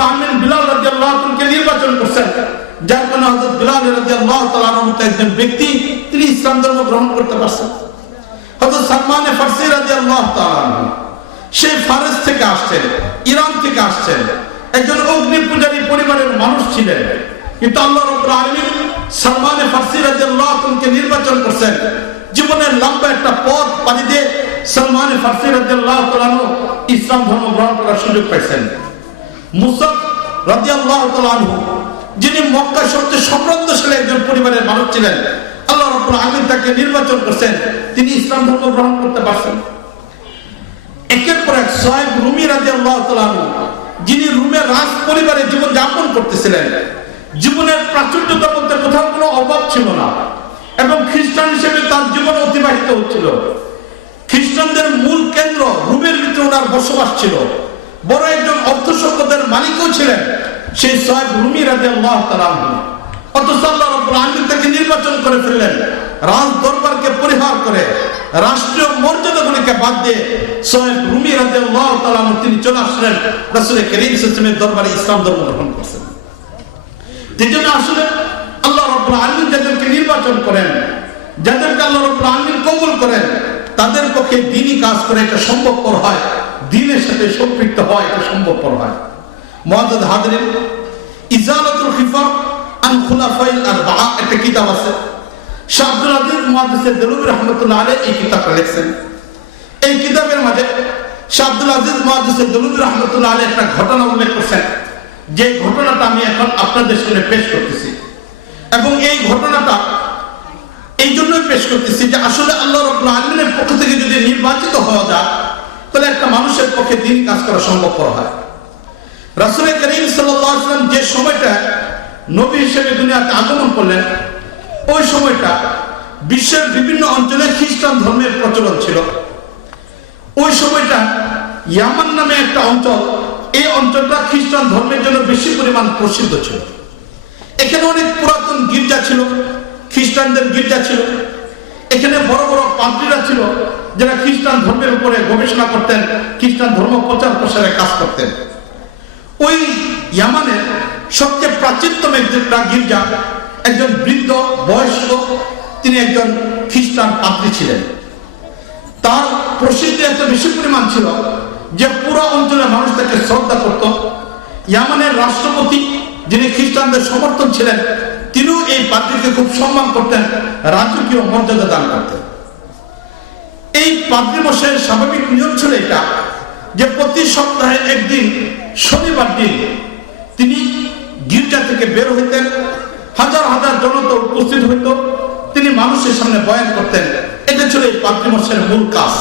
রাব্বুল আলামিন বিলাল রাদিয়াল্লাহু আনহুকে নির্বাচন করছেন, যার কারণে হযরত বিলাল রাদিয়াল্লাহু তাআলা আনহু একজন ব্যক্তি, তিনি ইসলাম ধর্ম গ্রহণ করতে পারছেন। হযরত সালমান ফারসি রাদিয়াল্লাহু তাআলা আনহু সেই ফারস থেকে আসছেন, ইরান থেকে আসছেন, একজন অগ্নি পূজারী পরিবারের মানুষ ছিলেন, কিন্তু আল্লাহ রাব্বুল আলামিন সালমান ফারসি রাদিয়াল্লাহু আনহুকে নির্বাচন করছেন। জীবনের লম্বা একটা পথ পাড়ি দিয়ে সালমান ফারসি রাদিয়াল্লাহু তাআলা আনহু ইসলাম ধর্ম গ্রহণ করার সুযোগ পাইছেন। মুসাব রাদিয়াল্লাহু তাআলা আনহু, যিনি মক্কা সবচেয়ে সমৃদ্ধশালী একজন পরিবারের মানুষ ছিলেন, আল্লাহ রাব্বুল আলামিন তাকে নির্বাচন করছেন, তিনি ইসলাম ধর্ম গ্রহণ করতে পারছেন। একের পর এক সুহাইব রুমি রাদিয়াল্লাহু তাআলা আনহু, যিনি রুমের রাজ পরিবারে জীবন যাপন করতেছিলেন, জীবনের প্রাচুর্যতা বলতে কোথাও কোনো অভাব ছিল না, এবং খ্রিস্টান হিসেবে তার জীবন অতিবাহিত হচ্ছিল। খ্রিস্টানদের মূল কেন্দ্র রুমের ভিতরে ওনার বসবাস ছিল, বড় একজন অর্থ সম্পদের মালিকও ছিলেন সেই সুহাইব রুমি রাদিয়াল্লাহু তাআলা আনহু। অথচ আল্লাহ রাব্বুল আলামিন তাকে নির্বাচন করে ফেললেন, রাজ দরবারকে পরিহার করে রাষ্ট্রীয় মর্যাদাগুলিকে বাদ দিয়ে সুহাইব রুমি রাদিয়াল্লাহু তাআলা আনহু তিনি চলে আসলেন রাসূল করিম সাল্লাল্লাহু আলাইহি ওয়াসাল্লামের দরবারে ইসলাম ধর্ম গ্রহণ করছেন। সেজন্য আসলে আল্লাহ রাব্বুল আলামিন যাদেরকে নির্বাচন করেন, যাদেরকে আল্লাহ রাব্বুল আলামিন কবুল করেন, তাদের পক্ষে দ্বীনি কাজ করে এটা সম্ভবপর হয়, দ্বীনের সাথে সম্পৃক্ত হয় এটা সম্ভবপর হয়। মুআজ্জাজ হাজরিন, ইজালাতুল খিফা আন খুলাফাইল আরবাআ একটা কিতাব আছে, শাহ আব্দুল আজিজ মুহাদ্দিস দেলুবি রাহমাতুল্লাহ আলাইহি এই কিতাবটা লিখছেন। এই কিতাবের মাঝে শাহ আব্দুল আজিজ মুহাদ্দিস দেলুবি রাহমাতুল্লাহ আলাইহি একটা ঘটনা উল্লেখ করেছেন, যে ঘটনাটা আমি এখন আপনাদের সামনে পেশ করতেছি। এবং এই ঘটনাটা এই জন্যই পেশ করতেছি যে আসলে আল্লাহ রাব্বুল আলামিনের পক্ষ থেকে যদি নির্বাচিত হওয়া যায়, তাহলে একটা মানুষের পক্ষে দ্বীনি কাজ করা সম্ভবপর হয়। রাসূল করিম সাল্লাল্লাহু আলাইহি ওয়াসাল্লাম যে সময়টা নবী হিসেবে দুনিয়াতে আগমন করলেন, ওই সময়টা বিশ্বের বিভিন্ন অঞ্চলে খ্রিস্টান ধর্মের প্রচলন ছিল। ওই সময়টা ইয়ামান নামে একটা অঞ্চল, এই অঞ্চলটা খ্রিস্টান ধর্মের জন্য বেশি পরিমাণ প্রসিদ্ধ ছিল। এখানে অনেক পুরাতন গির্জা ছিল, খ্রিস্টানদের গির্জা ছিল। এখানে বড় বড় পাদ্রীরা ছিল যারা খ্রিস্টান ধর্মের উপরে গবেষণা করতেন, খ্রিস্টান ধর্ম প্রচার প্রসারে কাজ করতেন। ওই ইয়ামানের সবচেয়ে প্রাচীনতম একটা গির্জা, একজন বৃদ্ধ বয়স্ক, তিনি একজন খ্রিস্টান পাদ্রী ছিলেন। তার প্রসিদ্ধি এত বেশি পরিমাণ ছিল যে পুরো অঞ্চলের মানুষ তাকে শ্রদ্ধা করত। ইয়ামানের রাষ্ট্রপতি, যিনি খ্রিস্টানদের সমর্থন ছিলেন, তিনিও এই পাদ্রীকে খুব সম্মান করতেন, রাজকীয় মর্যাদা দান করতেন। এই পাদ্রী মশাইয়ের স্বাভাবিক নিয়ম ছিল এটা যে প্রতি সপ্তাহে একদিন শনিবার দিন তিনি গির্জা থেকে বের হইতেন, হাজার হাজার জনতা উপস্থিত হইত, তিনি মানুষের সামনে বয়ান করতেন। এটা ছিল এই পাদ্রী মশাইয়ের মূল কাজ।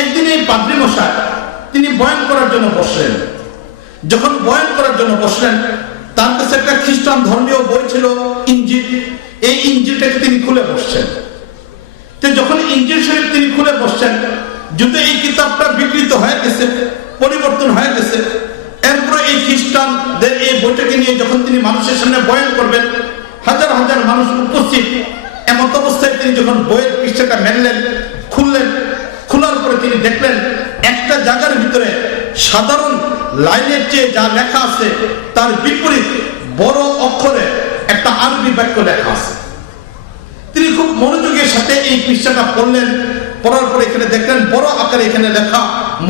একদিন এই পাদ্রী মশাই তিনি বয়ান করার জন্য বসলেন। যখন বয়ান করার জন্য বসলেন, তার কাছে একটা খ্রিস্টান ধর্মীয় বই ছিল, ইনজিল। এই ইনজিলটাকে তিনি খুলে বসছেন। তো যখন ইনজিল শরীফ তিনি খুলে বসছেন, যদি এই কিতাবটা বিকৃত হয়ে গেছে, পরিবর্তন হয়ে গেছে, এরপরে এই খ্রিস্টানদের এই বইটাকে নিয়ে যখন তিনি মানুষের সামনে বয়ান করবেন, হাজার হাজার মানুষ উপস্থিত, এমন অবস্থায় তিনি যখন বইয়ের পৃষ্ঠাটা মেললেন, খুললেন, খোলার পরে তিনি দেখলেন একটা জায়গার ভিতরে সাধারণ লাইনের চেয়ে যা লেখা আছে তার বিপরীত বড় অক্ষরে একটা আরবি বাক্য লেখা আছে। তিনি খুব মনোযোগের সাথে এই পৃষ্ঠাটা পড়লেন। পড়ার পরে এখানে দেখলেন বড় আকারে এখানে লেখা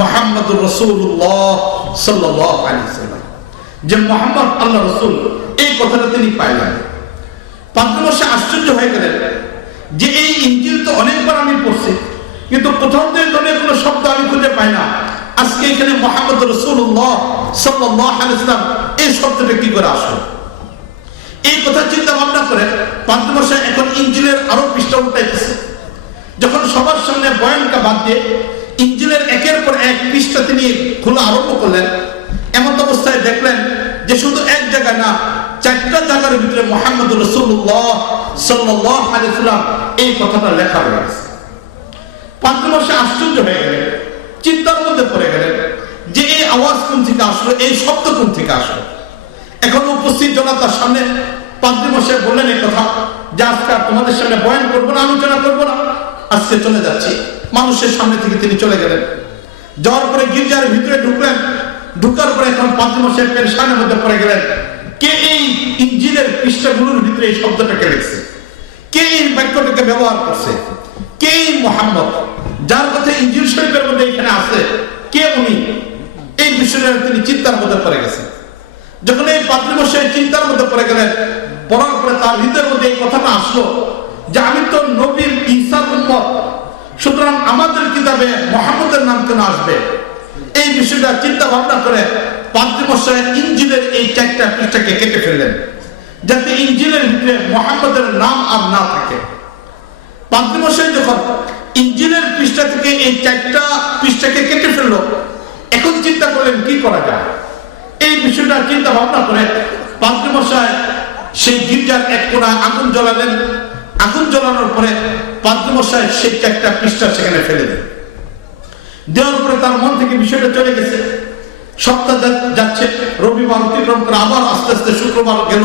মুহাম্মাদুর রাসূলুল্লাহ সাল্লাল্লাহু আলাইহি ওয়াসাল্লাম, যে মুহাম্মদ আল্লাহ রাসূল, এই কথাটা তিনি পাইলেন। পাদ্রী মশাই আশ্চর্য হয়ে গেলেন যে এই ইনজিল তো অনেকবার আমি পড়ছি, কিন্তু কোথাও তো এই ধরনের কোনো শব্দ আমি খুঁজে পাই না। আজকে এখানে মুহাম্মদ রাসূলুল্লাহ সাল্লাল্লাহু আলাইহি ওয়াসাল্লাম এই শব্দটা কি করে আসলো? এই কথা চিন্তা ভাবনা করে পাদ্রী মশাই এখন ইনজিলের আরো পৃষ্ঠা উল্টাইতেছে। যখন সবার সামনে বয়ানটা বাদ দিয়ে ইনজিলের একের পর এক পৃষ্ঠা তিনি খোলা আরম্ভ করলেন, এমন অবস্থায় দেখলেন যে শুধু এক জায়গায় না, চারটা জায়গার ভিতরে মুহাম্মদ রাসূলুল্লাহ সাল্লাল্লাহু আলাইহি ওয়াসাল্লাম এই কথাটা লেখা রয়েছে। পাদ্রী মশাই আশ্চর্য হয়ে গেলেন, চিন্তার মধ্যে পড়ে গেলেন যে এই আওয়াজ কোন থেকে আসলো, এই শব্দ কোন থেকে আসলো। এখন উপস্থিত জনতার সামনে পাদ্রী মশাই বললেন এই কথা যে আজকে তোমাদের সামনে বয়ান করবো না, আলোচনা করবো না, আজকে চলে যাচ্ছি। মানুষের সামনে থেকে তিনি চলে গেলেন। যাওয়ার পরে গির্জার ভিতরে ঢুকলেন, ঢুকার পরে এখন পাদ্রী মশাই পেরেশানের মধ্যে পড়ে গেলেন, কে এই ইঞ্জিলের পৃষ্ঠাগুলোর ভিতরে এই শব্দটাকে লিখছে, কে এই বাক্যটাকে ব্যবহার করছে, কে এই মুহাম্মদ যার কথা ইঞ্জিল শরীফের মধ্যে এখানে আছে, কে উনি? এই বিষয়টা তিনি চিন্তার মধ্যে পড়ে গেছেন। যখন এই পাদ্রী মশাই চিন্তার মধ্যে পড়ে গেলেন, পড়ার পরে তার হৃদয়ের মধ্যে এই কথাটা আসলো যে আমি তো নবীর ঈসার উম্মত, সুতরাং আমাদের কিতাবে মুহাম্মদের নাম কেন আসবে? এই বিষয়টা চিন্তা ভাবনা করে পাদ্রী মশাই ইঞ্জিলের এই 4টা পৃষ্ঠাকে কেটে ফেললেন, যাতে ইঞ্জিলের ভিতরে মুহাম্মদের নাম আর না থাকে। পাদ্রী মশাই যখন ইঞ্জিলের পৃষ্ঠা থেকে এই 4টা পৃষ্ঠাকে কেটে ফেললো, এখন চিন্তা করলেন কি করা যায়। এই বিষয়টা চিন্তা ভাবনা করে পাদ্রী মশাই সেই গির্জার এক কোণায় আগুন জ্বালালেন। আগুন জ্বালানোর পরে পাদ্রী মশাই সেই 4টা পৃষ্ঠা সেখানে ফেলে দেন। দেওয়ার পরে তার মন থেকে বিষয়টা চলে গেছে। সপ্তাহ যাচ্ছে, রবিবার অতিক্রম করে আবার আস্তে আস্তে শুক্রবার গেল।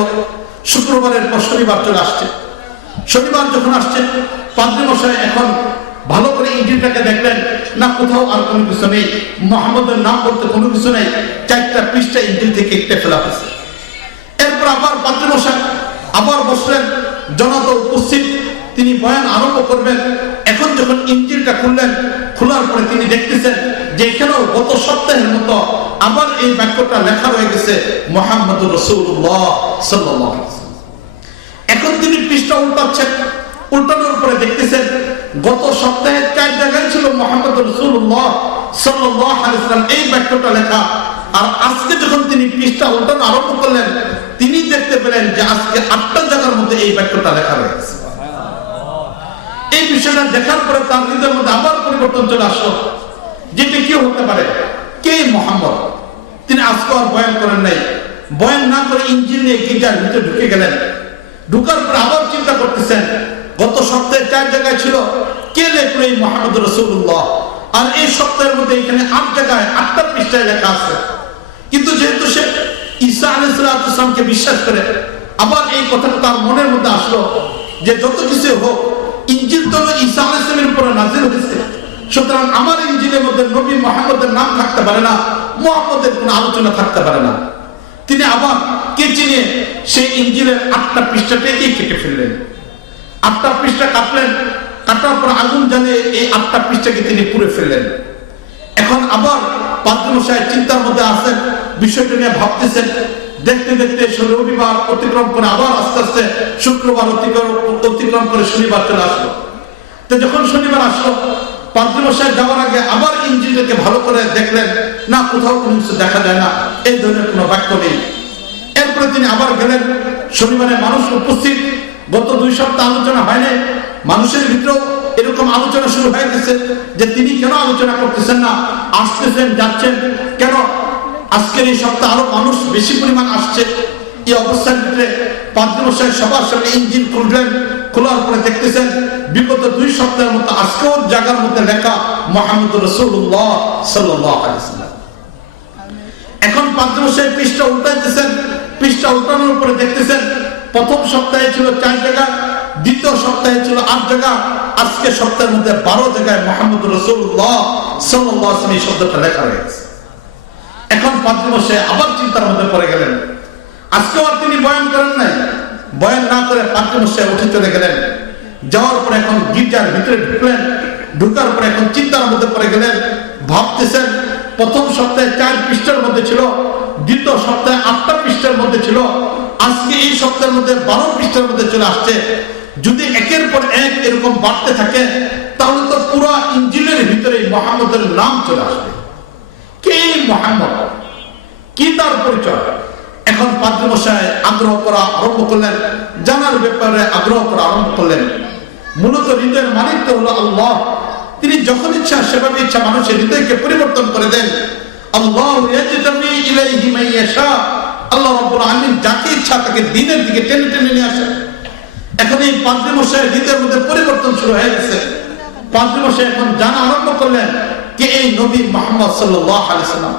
শুক্রবারের পর শনিবার চলে আসছে। শনিবার যখন আসছে, পাদ্রী মশাই এখন ভালো করে ইঞ্জিলটাকে দেখলেন, না কোথাও আর কোনো কিছু নেই, মুহাম্মদের নাম বলতে কোনো কিছু নেই, 4টা পৃষ্ঠা ইঞ্জিল থেকে কেটে ফেলা হয়েছে। এরপর আবার পাদ্রী মশাই আবার বসলেন, জনতা উপস্থিত, তিনি বয়ান আরম্ভ করবেন। এখন যখন ইঞ্জিলটা খুললেন, খোলার পরে তিনি দেখতেছেন যে এখানেও গত সপ্তাহের মতো আবার এই বাক্যটা লেখা হয়ে গেছে, মুহাম্মদুর রাসূলুল্লাহ সাল্লাল্লাহু আলাইহি ওয়াসাল্লাম। এখন তিনি পৃষ্ঠা উল্টাচ্ছেন, উল্টানোর পরে দেখতেছেন গত সপ্তাহে 4 জায়গায় ছিল মুহাম্মদুর রাসূলুল্লাহ সাল্লাল্লাহু আলাইহি ওয়াসাল্লাম এই বাক্যটা লেখা। আর আজকে যখন তিনি পৃষ্ঠা উল্টানো আরম্ভ করলেন, তিনি দেখতে পেলেন যে আজকে 8টা জায়গার মধ্যে এই বাক্যটা লেখা হয়ে গেছে। এই বিষয়টা দেখার পরে তার হৃদয়ের মধ্যে আবার পরিবর্তন চলে আসলো, যেটা কি হতে পারে, কে মুহাম্মদ? তিনি আজকে আর বয়ান করেন নাই। বয়ান না করে ইঞ্জিল নিয়ে গির্জার ভিতরে ঢুকে গেলেন। ঢুকার পরে আবার চিন্তা করতেছেন, গত সপ্তাহে 4 জায়গায় ছিল, কে লেখলো এই মুহাম্মদুর রাসূলুল্লাহ? আর এই সপ্তাহের মধ্যে এখানে 8 জায়গায় 8টা পৃষ্ঠায় লেখা আছে। কিন্তু যেহেতু সে ঈসা আলাইহিস সালামকে বিশ্বাস করে, আবার এই কথাটা তার মনের মধ্যে আসলো যে যত কিছু হোক, ইঞ্জিল তো ঈসা আলাইহিস সালামের উপরে নাযিল হয়েছে, সুতরাং আমার ইঞ্জিলের মধ্যে নবী মুহাম্মদের নাম থাকতে পারে না, মুহাম্মদের কোনো আলোচনা থাকতে পারে না। তিনি আবার কেচি নিয়ে সেই ইঞ্জিলের 8টা পৃষ্ঠাটাকে কেটে ফেললেন। 8টা পৃষ্ঠা কাটলেন, কাটার পর আগুন জ্বালিয়ে এই 8টা পৃষ্ঠাকে তিনি পুড়ে ফেললেন। এখন আবার পাদ্রী মশাই চিন্তার মধ্যে আছেন, বিষয়টা নিয়ে ভাবতেছেন। দেখতে দেখতে রবিবার অতিক্রম করে আবার আস্তে আস্তে শুক্রবার অতিক্রম করে শনিবার চলে আসলো। তো যখন শনিবার আসলো, পাদ্রী মশাই যাওয়ার আগে আবার ইঞ্জিলটাকে ভালো করে দেখলেন, না কোথাও কোনো কিছু দেখা যায় না, এই ধরনের কোনো বাক্য নেই। এরপরে তিনি আবার গেলেন। শনিবারে মানুষ উপস্থিত, গত 2 সপ্তাহ আলোচনা হয়নি, মানুষের ভিতরেও এরকম আলোচনা শুরু হয়ে গেছে যে তিনি কেন আলোচনা করতেছেন না, আসতেছেন যাচ্ছেন কেন, আজকের এই সপ্তাহ আরো মানুষ বেশি পরিমাণ আসছে। এই অবস্থার ভিতরে পাদ্রী মশাই সবার সামনে ইঞ্জিল খুললেন। খোলার পরে দেখতেছেন বিগত 2 সপ্তাহের মতো আজকেও জায়গার মধ্যে লেখা মুহাম্মদুর রাসূলুল্লাহ সাল্লাল্লাহু আলাইহি ওয়াসাল্লাম। এখন পাদ্রী মশাই পৃষ্ঠা উল্টাইতেছেন। পৃষ্ঠা উল্টানোর পরে দেখতেছেন প্রথম সপ্তাহে ছিল 4 জায়গা, দ্বিতীয় সপ্তাহে ছিল 8 জায়গা, আজকে সপ্তাহের মধ্যে 12 জায়গায় মুহাম্মদুর রাসূলুল্লাহ সাল্লাল্লাহু আলাইহি ওয়াসাল্লাম এই শব্দটা লেখা হয়ে গেছে। এখন পাদ্রী মশাই আবার চিন্তার মধ্যে পড়ে গেলেন। আজকে আর তিনি বয়ান করেন নাই। বয়ান না করে পাদ্রী মশাই উঠে চলে গেলেন। যাওয়ার পরে এখন গির্জার ভিতরে ঢুকলেন। ঢুকার পরে এখন চিন্তার মধ্যে পড়ে গেলেন। ভাবতেছেন প্রথম সপ্তাহে 4 পৃষ্ঠার মধ্যে ছিল, দ্বিতীয় সপ্তাহে 8টা পৃষ্ঠার মধ্যে ছিল, আজকে এই সপ্তাহের মধ্যে 12 পৃষ্ঠার মধ্যে চলে আসছে। যদি একের পর এক এরকম বাড়তে থাকে, তাহলে তো পুরো ইঞ্জিলের ভিতরে মুহাম্মদের নাম চলে আসবে। কে মুহাম্মদ, কি তার পরিচয়? এখন পাদ্রী মশাই আগ্রহ করা আরম্ভ করলেন, জানার ব্যাপারে আগ্রহ করা আরম্ভ করলেন। মূলত হৃদয়ের মালিক তো হলো আল্লাহ। তিনি যখন ইচ্ছা সেভাবে ইচ্ছা মানুষের হৃদয়কে পরিবর্তন করে দেন। আল্লাহু ইয়াজতাবি ইলাইহি মান ইয়াশা, আল্লাহ রাব্বুল আলামিন যাকে ইচ্ছা তাকে দ্বীনের দিকে টেনে টেনে নিয়ে আসেন। এখন এই পাদ্রী মশাই হৃদয়ের মধ্যে পরিবর্তন শুরু হয়ে গেছে। পাদ্রী মশাই এখন জানা আরম্ভ করলেন কে এই নবী মুহাম্মদ সাল্লাল্লাহু আলাইহি ওয়াসাল্লাম।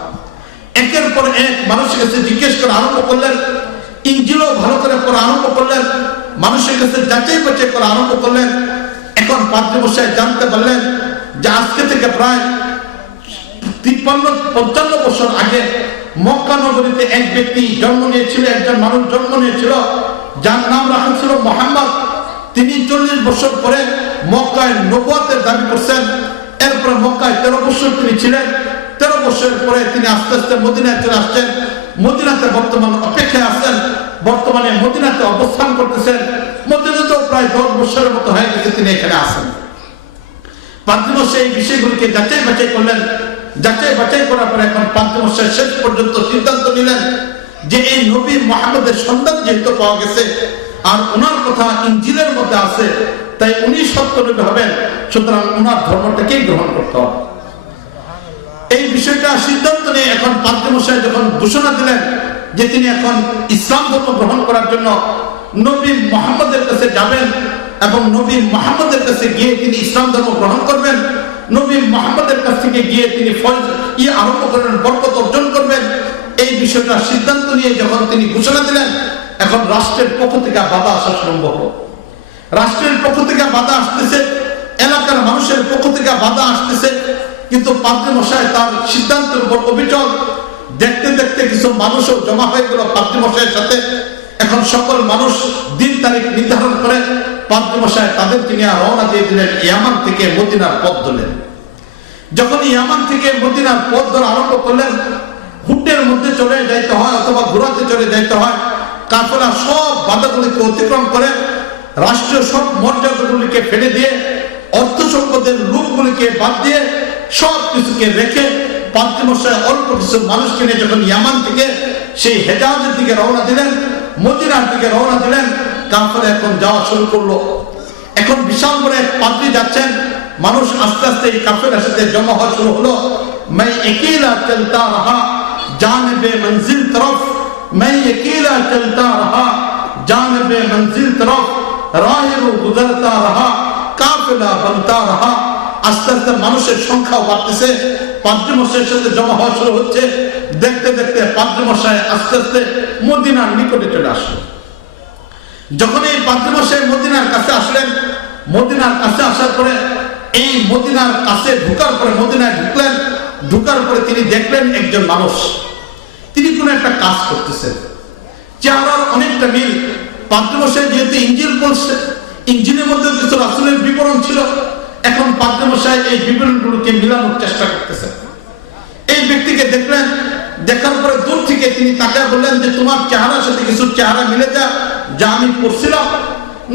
একের পর এক মানুষের কাছে জিজ্ঞেস করা আরম্ভ করলেন। ইঞ্জিলও ভালো করে পড়া আরম্ভ করলেন। মানুষের কাছে যাচাই বাছাই করা আরম্ভ করলেন। এখন পাদ্রী মশাই জানতে পারলেন যে আজকে থেকে প্রায় 55 বছর আগে মক্কা নগরীতে এক ব্যক্তি জন্ম নিয়েছিল, একজন মানুষ জন্ম নিয়েছিল যার নাম রাখা ছিল মুহাম্মদ। তিনি 40 বছর পরে মক্কায় নবুয়তের দাবি করছেন। এরপরে মক্কায় 13 বছর তিনি ছিলেন। 13 বছরের পরে তিনি আস্তে আস্তে মদিনায় চলে আসছেন। মদিনাতে বর্তমান অপেক্ষায় আছেন, বর্তমানে মদিনাতে অবস্থান করতেছেন। মদিনাতেও প্রায় 10 বছরের মতো হয়ে গেছে তিনি এখানে আসেন। পাদ্রী এই বিষয়গুলিকে যাচাই বাছাই করলেন। যাচাই বাছাই করার পরে এখন পাদ্রী শেষ পর্যন্ত সিদ্ধান্ত নিলেন যে এই নবী মুহাম্মদের সন্ধান যেহেতু পাওয়া গেছে আর ওনার কথা ইনজিলের মধ্যে আছে, তাই উনি সত্য নবী হবেন, সুতরাং ওনার ধর্মটাকেই গ্রহণ করতে হবে। এই বিষয়টা সিদ্ধান্ত নিয়ে এখন পাদ্রী মশাই যখন ঘোষণা দিলেন যে তিনি এখন ইসলাম ধর্ম গ্রহণ করার জন্য নবী মুহাম্মদের কাছে যাবেন এবং নবী মুহাম্মদের কাছে গিয়ে তিনি ইসলাম ধর্ম গ্রহণ করবেন, নবী মুহাম্মদের কাছ থেকে গিয়ে তিনি আরম্ভ করবেন, বরকত অর্জন করবেন, এই বিষয়টা সিদ্ধান্ত নিয়ে যখন তিনি ঘোষণা দিলেন, এখন রাষ্ট্রের পক্ষ থেকে বাধা আসা সম্ভব হলো। রাষ্ট্রের পক্ষ থেকে বাধা আসতেছে, এলাকার মানুষের পক্ষ থেকে বাধা আসতেছে, কিন্তু পাদ্রী মশাই তার সিদ্ধান্তের উপর অবিচল। দেখতে দেখতে কিছু মানুষও জমা হয়ে গেল পাদ্রী মশাইয়ের সাথে। এখন সকল মানুষ দিন তারিখ নির্ধারণ করে পাদ্রী মশাই তাদেরকে নিয়ে রওনা দিয়ে দিলেন, ইয়ামান থেকে মদিনার পথ ধরলেন। যখন ইয়ামান থেকে মদিনার পথ ধরা আরম্ভ করলেন, হুটের মধ্যে চলে যাইতে হয় অথবা ঘোড়াতে চলে যাইতে হয়। কাফেলা সব বাধাগুলিকে অতিক্রম করে, রাষ্ট্রীয় সব মর্যাদাগুলিকে ফেলে দিয়ে, অর্থ সম্পদের লোকগুলিকে বাদ দিয়ে, সব কিছুকে রেখে পাদ্রী মশাই অল্প কিছু মানুষকে নিয়ে যখন ইয়ামান থেকে সেই হেজাজের দিকে রওনা দিলেন, মদিনার দিকে রওনা দিলেন, কাফেলা এখন যাওয়া শুরু করলো। এখন বিশাল বড় এক পাদ্রী যাচ্ছেন, মানুষ আস্তে আস্তে এই কাফেলার সাথে জমা হওয়া শুরু হলো। मैं अकेला चलता रहा जानिबे मंजिल तरफ, मैं अकेला चलता रहा जानिबे मंजिल तरफ, राहिरो गुजरता रहा काफिला बनता रहा। আস্তে আস্তে মানুষের সংখ্যা বাড়তেছে, পাদ্রী মশাইয়ের সাথে জমা হওয়া শুরু হচ্ছে। দেখতে দেখতে পাদ্রী মশাই আস্তে আস্তে মদিনার নিকটে চলে আসলো। যখন এই পাদ্রী মশাই মদিনার কাছে আসলেন, মদিনার কাছে আসার পরে এই মদিনার কাছে ঢোকার পরে মদিনায় ঢুকলেন। ঢোকার পরে তিনি দেখলেন একজন মানুষ, তিনি কোন একটা কাজ করতেছেন, চেহারার অনেকটা মিল। পাদ্রী মশাই যেহেতু ইঞ্জিল পড়ছে, ইঞ্জিলের মধ্যে কিছু রাসূলের বিবরণ ছিল, এখন পাদ্রী মশাই এই বিবরণগুলোকে মিলানোর চেষ্টা করতেছেন। এই ব্যক্তিকে দেখলেন, দেখার পরে দূর থেকে তিনি তাকায় বললেন যে তোমার চেহারার সাথে কিছু চেহারা মিলে যা আমি পড়ছিলাম,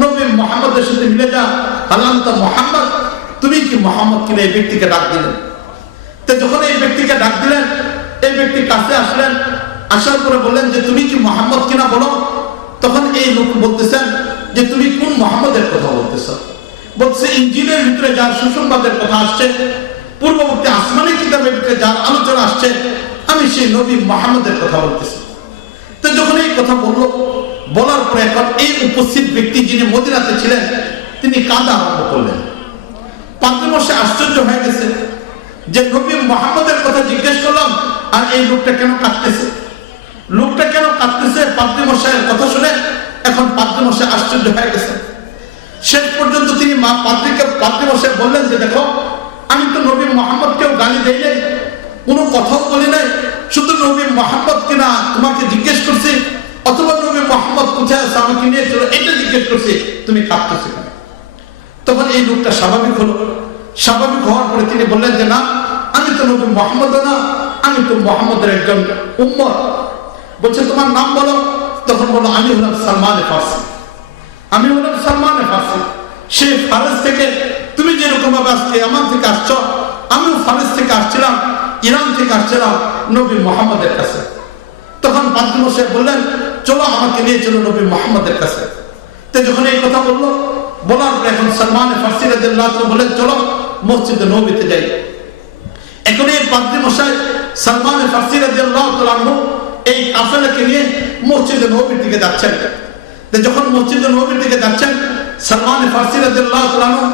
নবী মুহাম্মদের সাথে মিলে যা। হালান্তা মুহাম্মদ, তুমি কি মুহাম্মদ কিনা? এই ব্যক্তিকে ডাক দিলেন। তো যখন এই ব্যক্তিকে ডাক দিলেন, এই ব্যক্তি কাছে আসলেন, আসার পরে বললেন যে তুমি কি মুহাম্মদ কিনা বলো। তখন এই লোক বলতেছেন যে তুমি কোন মুহাম্মদের কথা বলতেছ? বলছে ইনজিলের ভিতরে যার সুসংবাদের কথা আসছে, পূর্ববর্তী আসমানি কিতাবের ভিতরে যার আলোচনা আসছে, আমি সেই নবী মুহাম্মদের কথা বলতেছি। তো যখন এই কথা বললো, বলার পরে এখন এই উপস্থিত ব্যক্তি যিনি মদিনাতে ছিলেন, তিনি কাঁদা আরম্ভ করলেন। পাদ্রী মশাই আশ্চর্য হয়ে গেছে যে নবী মুহাম্মদের কথা জিজ্ঞেস করলাম আর এই লোকটা কেন কাঁদতেছে, লোকটা কেন কাঁদতেছে পাদ্রী মশাইয়ের কথা শুনে। এখন পাদ্রী মশাই আশ্চর্য হয়ে গেছে। শেষ পর্যন্ত তিনি পাদ্রী মশাই বললেন যে দেখো, আমি তো নবী মুহাম্মদকেও গালি দেই নাই, কোনো কথাও বলি নাই, শুধু নবী মুহাম্মদ কিনা তোমাকে জিজ্ঞেস করছি, অথবা নবী মুহাম্মদ কোথায় আছে আমাকে নিয়ে চলো এটা জিজ্ঞেস করছি, তুমি কাঁদতেছো কেন? তখন এই লোকটা স্বাভাবিক হলো। স্বাভাবিক হওয়ার পরে তিনি বললেন যে না, আমি তো নবী মুহাম্মদ না, আমি তো মুহাম্মদের একজন উম্মত। বলছে তোমার নাম বলো। তখন বলো আমি হলাম সালমানে ফারসি, আমি হলাম সালমানে ফারসি। সেই ফারস থেকে তুমি যেরকম ভাবে আজকে আমার থেকে আসছো, আমিও ফারস থেকে আসছিলাম, ইরান থেকে আসছিলাম নবী মুহাম্মদের কাছে। তখন পাদ্রী মশাই বললেন চলো আমাকে নিয়ে চলো নবী মুহাম্মদের কাছে। তো যখন এই কথা বললো, বলার পরে এখন সালমানে ফারসি রাদিয়াল্লাহু আনহু বলেন চলো মসজিদে নববীতে যাই। এখন এই পাদ্রী মশাই সালমানে ফারসি রাদিয়াল্লাহু আনহু এই কাফেলাকে নিয়ে মসজিদে নববীর দিকে যাচ্ছেন। যখন মসজিদে নববীর দিকে যাচ্ছেন, সালমানে ফারসি রাদিয়াল্লাহু আনহু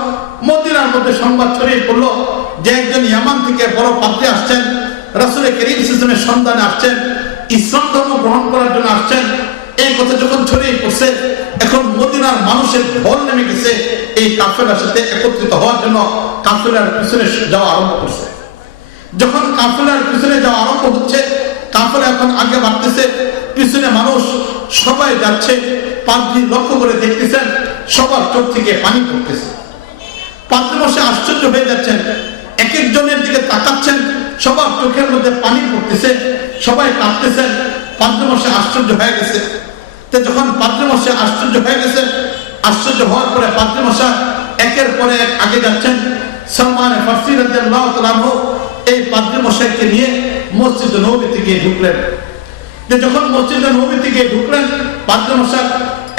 মদিনার মধ্যে সংবাদ ছড়িয়ে পড়লো যে একজন ইয়ামান থেকে বড় পাদ্রী আসছেন, রাসূল করিম সাল্লাল্লাহু আলাইহি ওয়াসাল্লামের সন্ধানে আসছেন, ইসলাম ধর্ম গ্রহণ করার জন্য আসছেন। এই কথা যখন ছড়িয়ে পড়ছে, এখন মদিনার মানুষের ঢল নেমে গেছে এই কাফেলার সাথে একত্রিত হওয়ার জন্য, কাফেলার পিছনে যাওয়া আরম্ভ করছে। যখন কাফেলার পিছনে যাওয়া আরম্ভ হচ্ছে, কাফেলা এখন আগে বাড়তেছে, পিছনে মানুষ সবাই যাচ্ছে, পাদ্রী লক্ষ্য করে দেখতেছেন সবার চোখ থেকে পানি পড়তেছে। পাদ্রী বসে আশ্চর্য হয়ে যাচ্ছেন, এক একজনের দিকে তাকাচ্ছেন, সবার চোখের মধ্যে পানি পড়তেছে, সবাই কাঁদতেছেন। পাদ্রী বসে আশ্চর্য হয়ে গেছে। তো যখন পাদ্রী বসে আশ্চর্য হয়ে গেছে, আশ্চর্য হওয়ার পরে পাদ্রী মশাই একের পরে এক আগে যাচ্ছেন। সালমান ফারসি রাদিয়াল্লাহু তাআলা আনহু এই পাদ্রী মশাইকে নিয়ে মসজিদ নববীতে গিয়ে ঢুকলেন। যখন মসজিদ নববীতে গিয়ে ঢুকলেন পাদ্রী মশাই,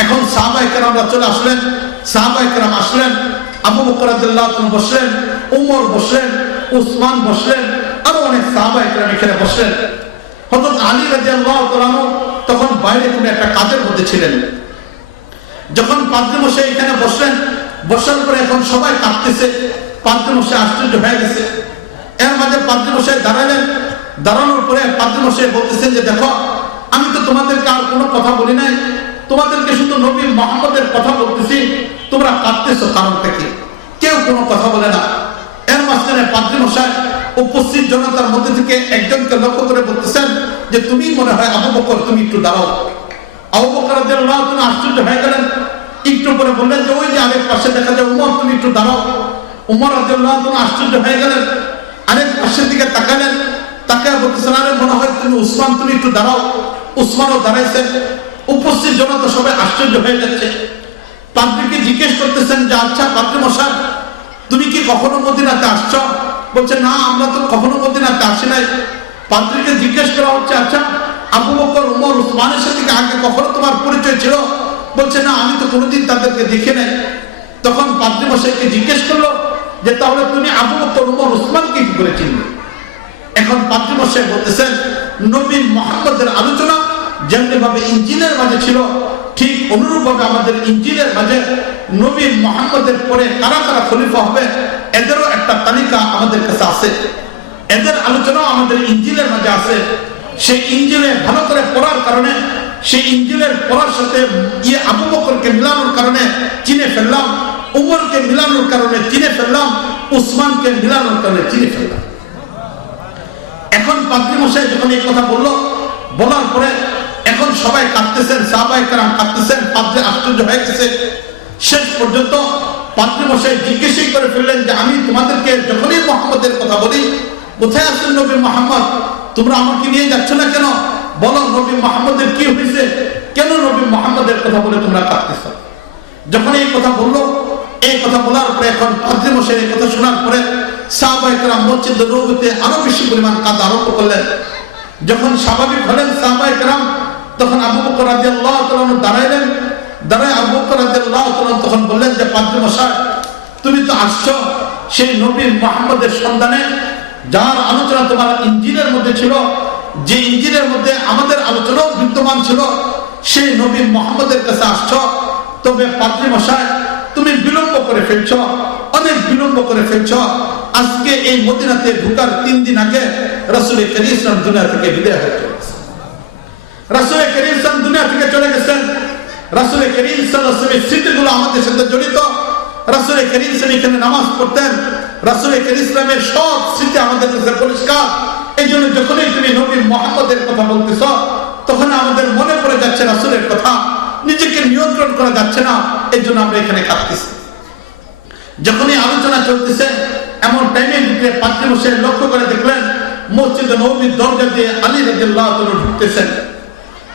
এখন সাহাবায়ে কেরামরা চলে আসলেন। সাহাবায়ে কেরাম আসলেন, আবু বকর রাদিয়াল্লাহু তাআলা বসলেন, উমর বসলেন, উসমান বসলেন, আরো অনেক সাহাবায়ে কেরাম এখানে বসলেন। হযরত আলী রাদিয়াল্লাহু তাআলা তখন বাইরে কোনো একটা কাজের মধ্যে ছিলেন। যখন পাদ্রী মশাই এখানে বসলেন, বসার পরে এখন সবাই কাঁদতেছে, পাদ্রী মশাই আশ্চর্য হয়ে গেছে। এর মাঝে পাদ্রী মশাই দাঁড়ালেন। দাঁড়ানোর পরে পাদ্রী মশাই বলতেছেন যে দেখো, আমি তো তোমাদেরকে আর কোনো কথা বলি নাই, তোমাদেরকে শুধু নবী মুহাম্মদের কথা বলতেছি, তোমরা কাঁদতেছো কারণটা কি? কেউ কোনো কথা বলে না। এর মাঝখানে পাদ্রী মশাই উপস্থিত জনতার মধ্যে থেকে একজনকে লক্ষ্য করে বলতেছেন যে তুমি মনে হয় আবু বকর, তুমি একটু দাঁড়াও। আবু বকর রাদিয়াল্লাহু তাআলা আশ্চর্য হয়ে গেলেন। একটু পরে বললেন যে ওই যে আরেক পাশে দেখা যায় উমর, তুমি একটু দাঁড়াও। উমর রাদিয়াল্লাহু তাআলা আশ্চর্য হয়ে গেলেন, আরেক পাশের দিকে তাকালেন, তাকায় বলতেছেন আরে মনে হয় তুমি উসমান, তুমি একটু দাঁড়াও। উসমানও দাঁড়াইছেন। উপস্থিত জনতা সবাই আশ্চর্য হয়ে যাচ্ছে। পাদ্রীকে জিজ্ঞেস করতেছেন যে আচ্ছা পাদ্রী মশাই, তুমি কি কখনো মদিনাতে আসছো? বলছে না, আমরা তো কখনো মদিনাতে আসি নাই। পাদ্রীকে জিজ্ঞেস করা হচ্ছে আচ্ছা আবু বকর, উমর, উসমানের সাথে আগে কখনো তোমার পরিচয় ছিল? বলছে না, আমি তো কোনোদিন তাদেরকে দেখি নাই। তখন পাদ্রী মশাইকে জিজ্ঞেস করলো যে তাহলে তুমি আবু বকর, উমর, উসমানকে কি করে চিনবে? এখন পাদ্রী মশাই বলতেছেন নবী মুহাম্মদের আলোচনা যেমনি ভাবে ইঞ্জিলের মাঝে ছিল, ঠিক অনুরূপ ভাবে আমাদের ইঞ্জিলের মাঝে নবী মুহাম্মদের পরে কারা কারা খলিফা হবে এদেরও একটা তালিকা আমাদের কাছে আছে। এদের আলোচনাও আমাদের ইঞ্জিলের মাঝে আছে। সেই ইঞ্জিলে ভালো করে পড়ার কারণে, সেই ইঞ্জিলের পড়ার সাথে আবু বকরকে মিলানোর কারণে চিনে ফেললাম, উমরকে মিলানোর কারণে চিনে ফেললাম, উসমানকে মিলানোর কারণে চিনে ফেললাম। এখন পাদ্রী মশাই যখন এই কথা বললো, বলার পরে এখন সবাই কাঁদতেছেন, সাহাবায়ে কেরাম কাঁদতেছেন, পাদ্রী আশ্চর্য হয়ে গেছে। শেষ পর্যন্ত পাদ্রী মশাই জিজ্ঞেসই করে ফেললেন যে আমি তোমাদেরকে যখনই মুহাম্মদের কথা বলি, কোথায় আছেন নবী মুহাম্মদ? তোমরা আমাকে নিয়ে যাচ্ছ না কেন? বলো নবী মুহাম্মদের কি হয়েছে? কেন নবী মুহাম্মদের কথা বলে তোমরা কাঁদতেছ? যখন এই কথা বললো, এই কথা বলার পরে এখন পাদ্রী মশাই এই কথা শোনার পরে সাহাবায়ে কেরাম মসজিদ নববীতে আরো বেশি পরিমাণ কাঁদা আরম্ভ করলেন। যখন স্বাভাবিক হলেন সাহাবায়ে কেরাম, তখন আবু বকর রাদিয়াল্লাহু তাআলা দাঁড়াইলেন। দাঁড়ায় আবু বকর রাদিয়াল্লাহু তাআলা তখন বললেন যে পাদ্রী মশাই, তুমি তো আসছো সেই নবী মুহাম্মদের সন্ধানে, যার আলোচনা তোমার ইঞ্জিলের মধ্যে ছিল, যে ইঞ্জিলের মধ্যে আমাদের আলোচনাও বিদ্যমান ছিল, সেই নবী মুহাম্মদের কাছে আসছো। তবে পাদ্রী মশাই, তুমি বিলম্ব করে ফেলছ, অনেক বিলম্ব করে ফেলছ। আজকে এই মদিনাতে ঢোকার 3 দিন আগে রাসূল করিম সাল্লাল্লাহু দুনিয়া থেকে বিদায় হয়ে গেছেন। রাসূল করিম সাল্লাল্লাহু দুনিয়া থেকে চলে গেছেন। রাসূল করিম সাল্লাল্লাহু আলাইহি স্মৃতিগুলো আমাদের সাথে জড়িত। রাসূল করিম সাল্লাল্লাহু এখানে নামাজ পড়তেন। রাসূল করিম ইসলামের সব স্মৃতি আমাদের কাছে পরিষ্কার। এই জন্য যখনই তুমি নবী মুহাম্মদের কথা বলতেছ, তখন আমাদের মনে পড়ে যাচ্ছে রাসূলের কথা, নিজেকে নিয়ন্ত্রণ করা যাচ্ছে না। এই জন্য আমরা এখানে কাঁদতেছি। যখনই আলোচনা চলতেছে, এমন টাইমে দিকে পাদ্রী মশাই লক্ষ্য করে দেখলেন মসজিদ নববীর দরজা দিয়ে আলী রাদিয়াল্লাহু তাআলা ঢুকতেছেন।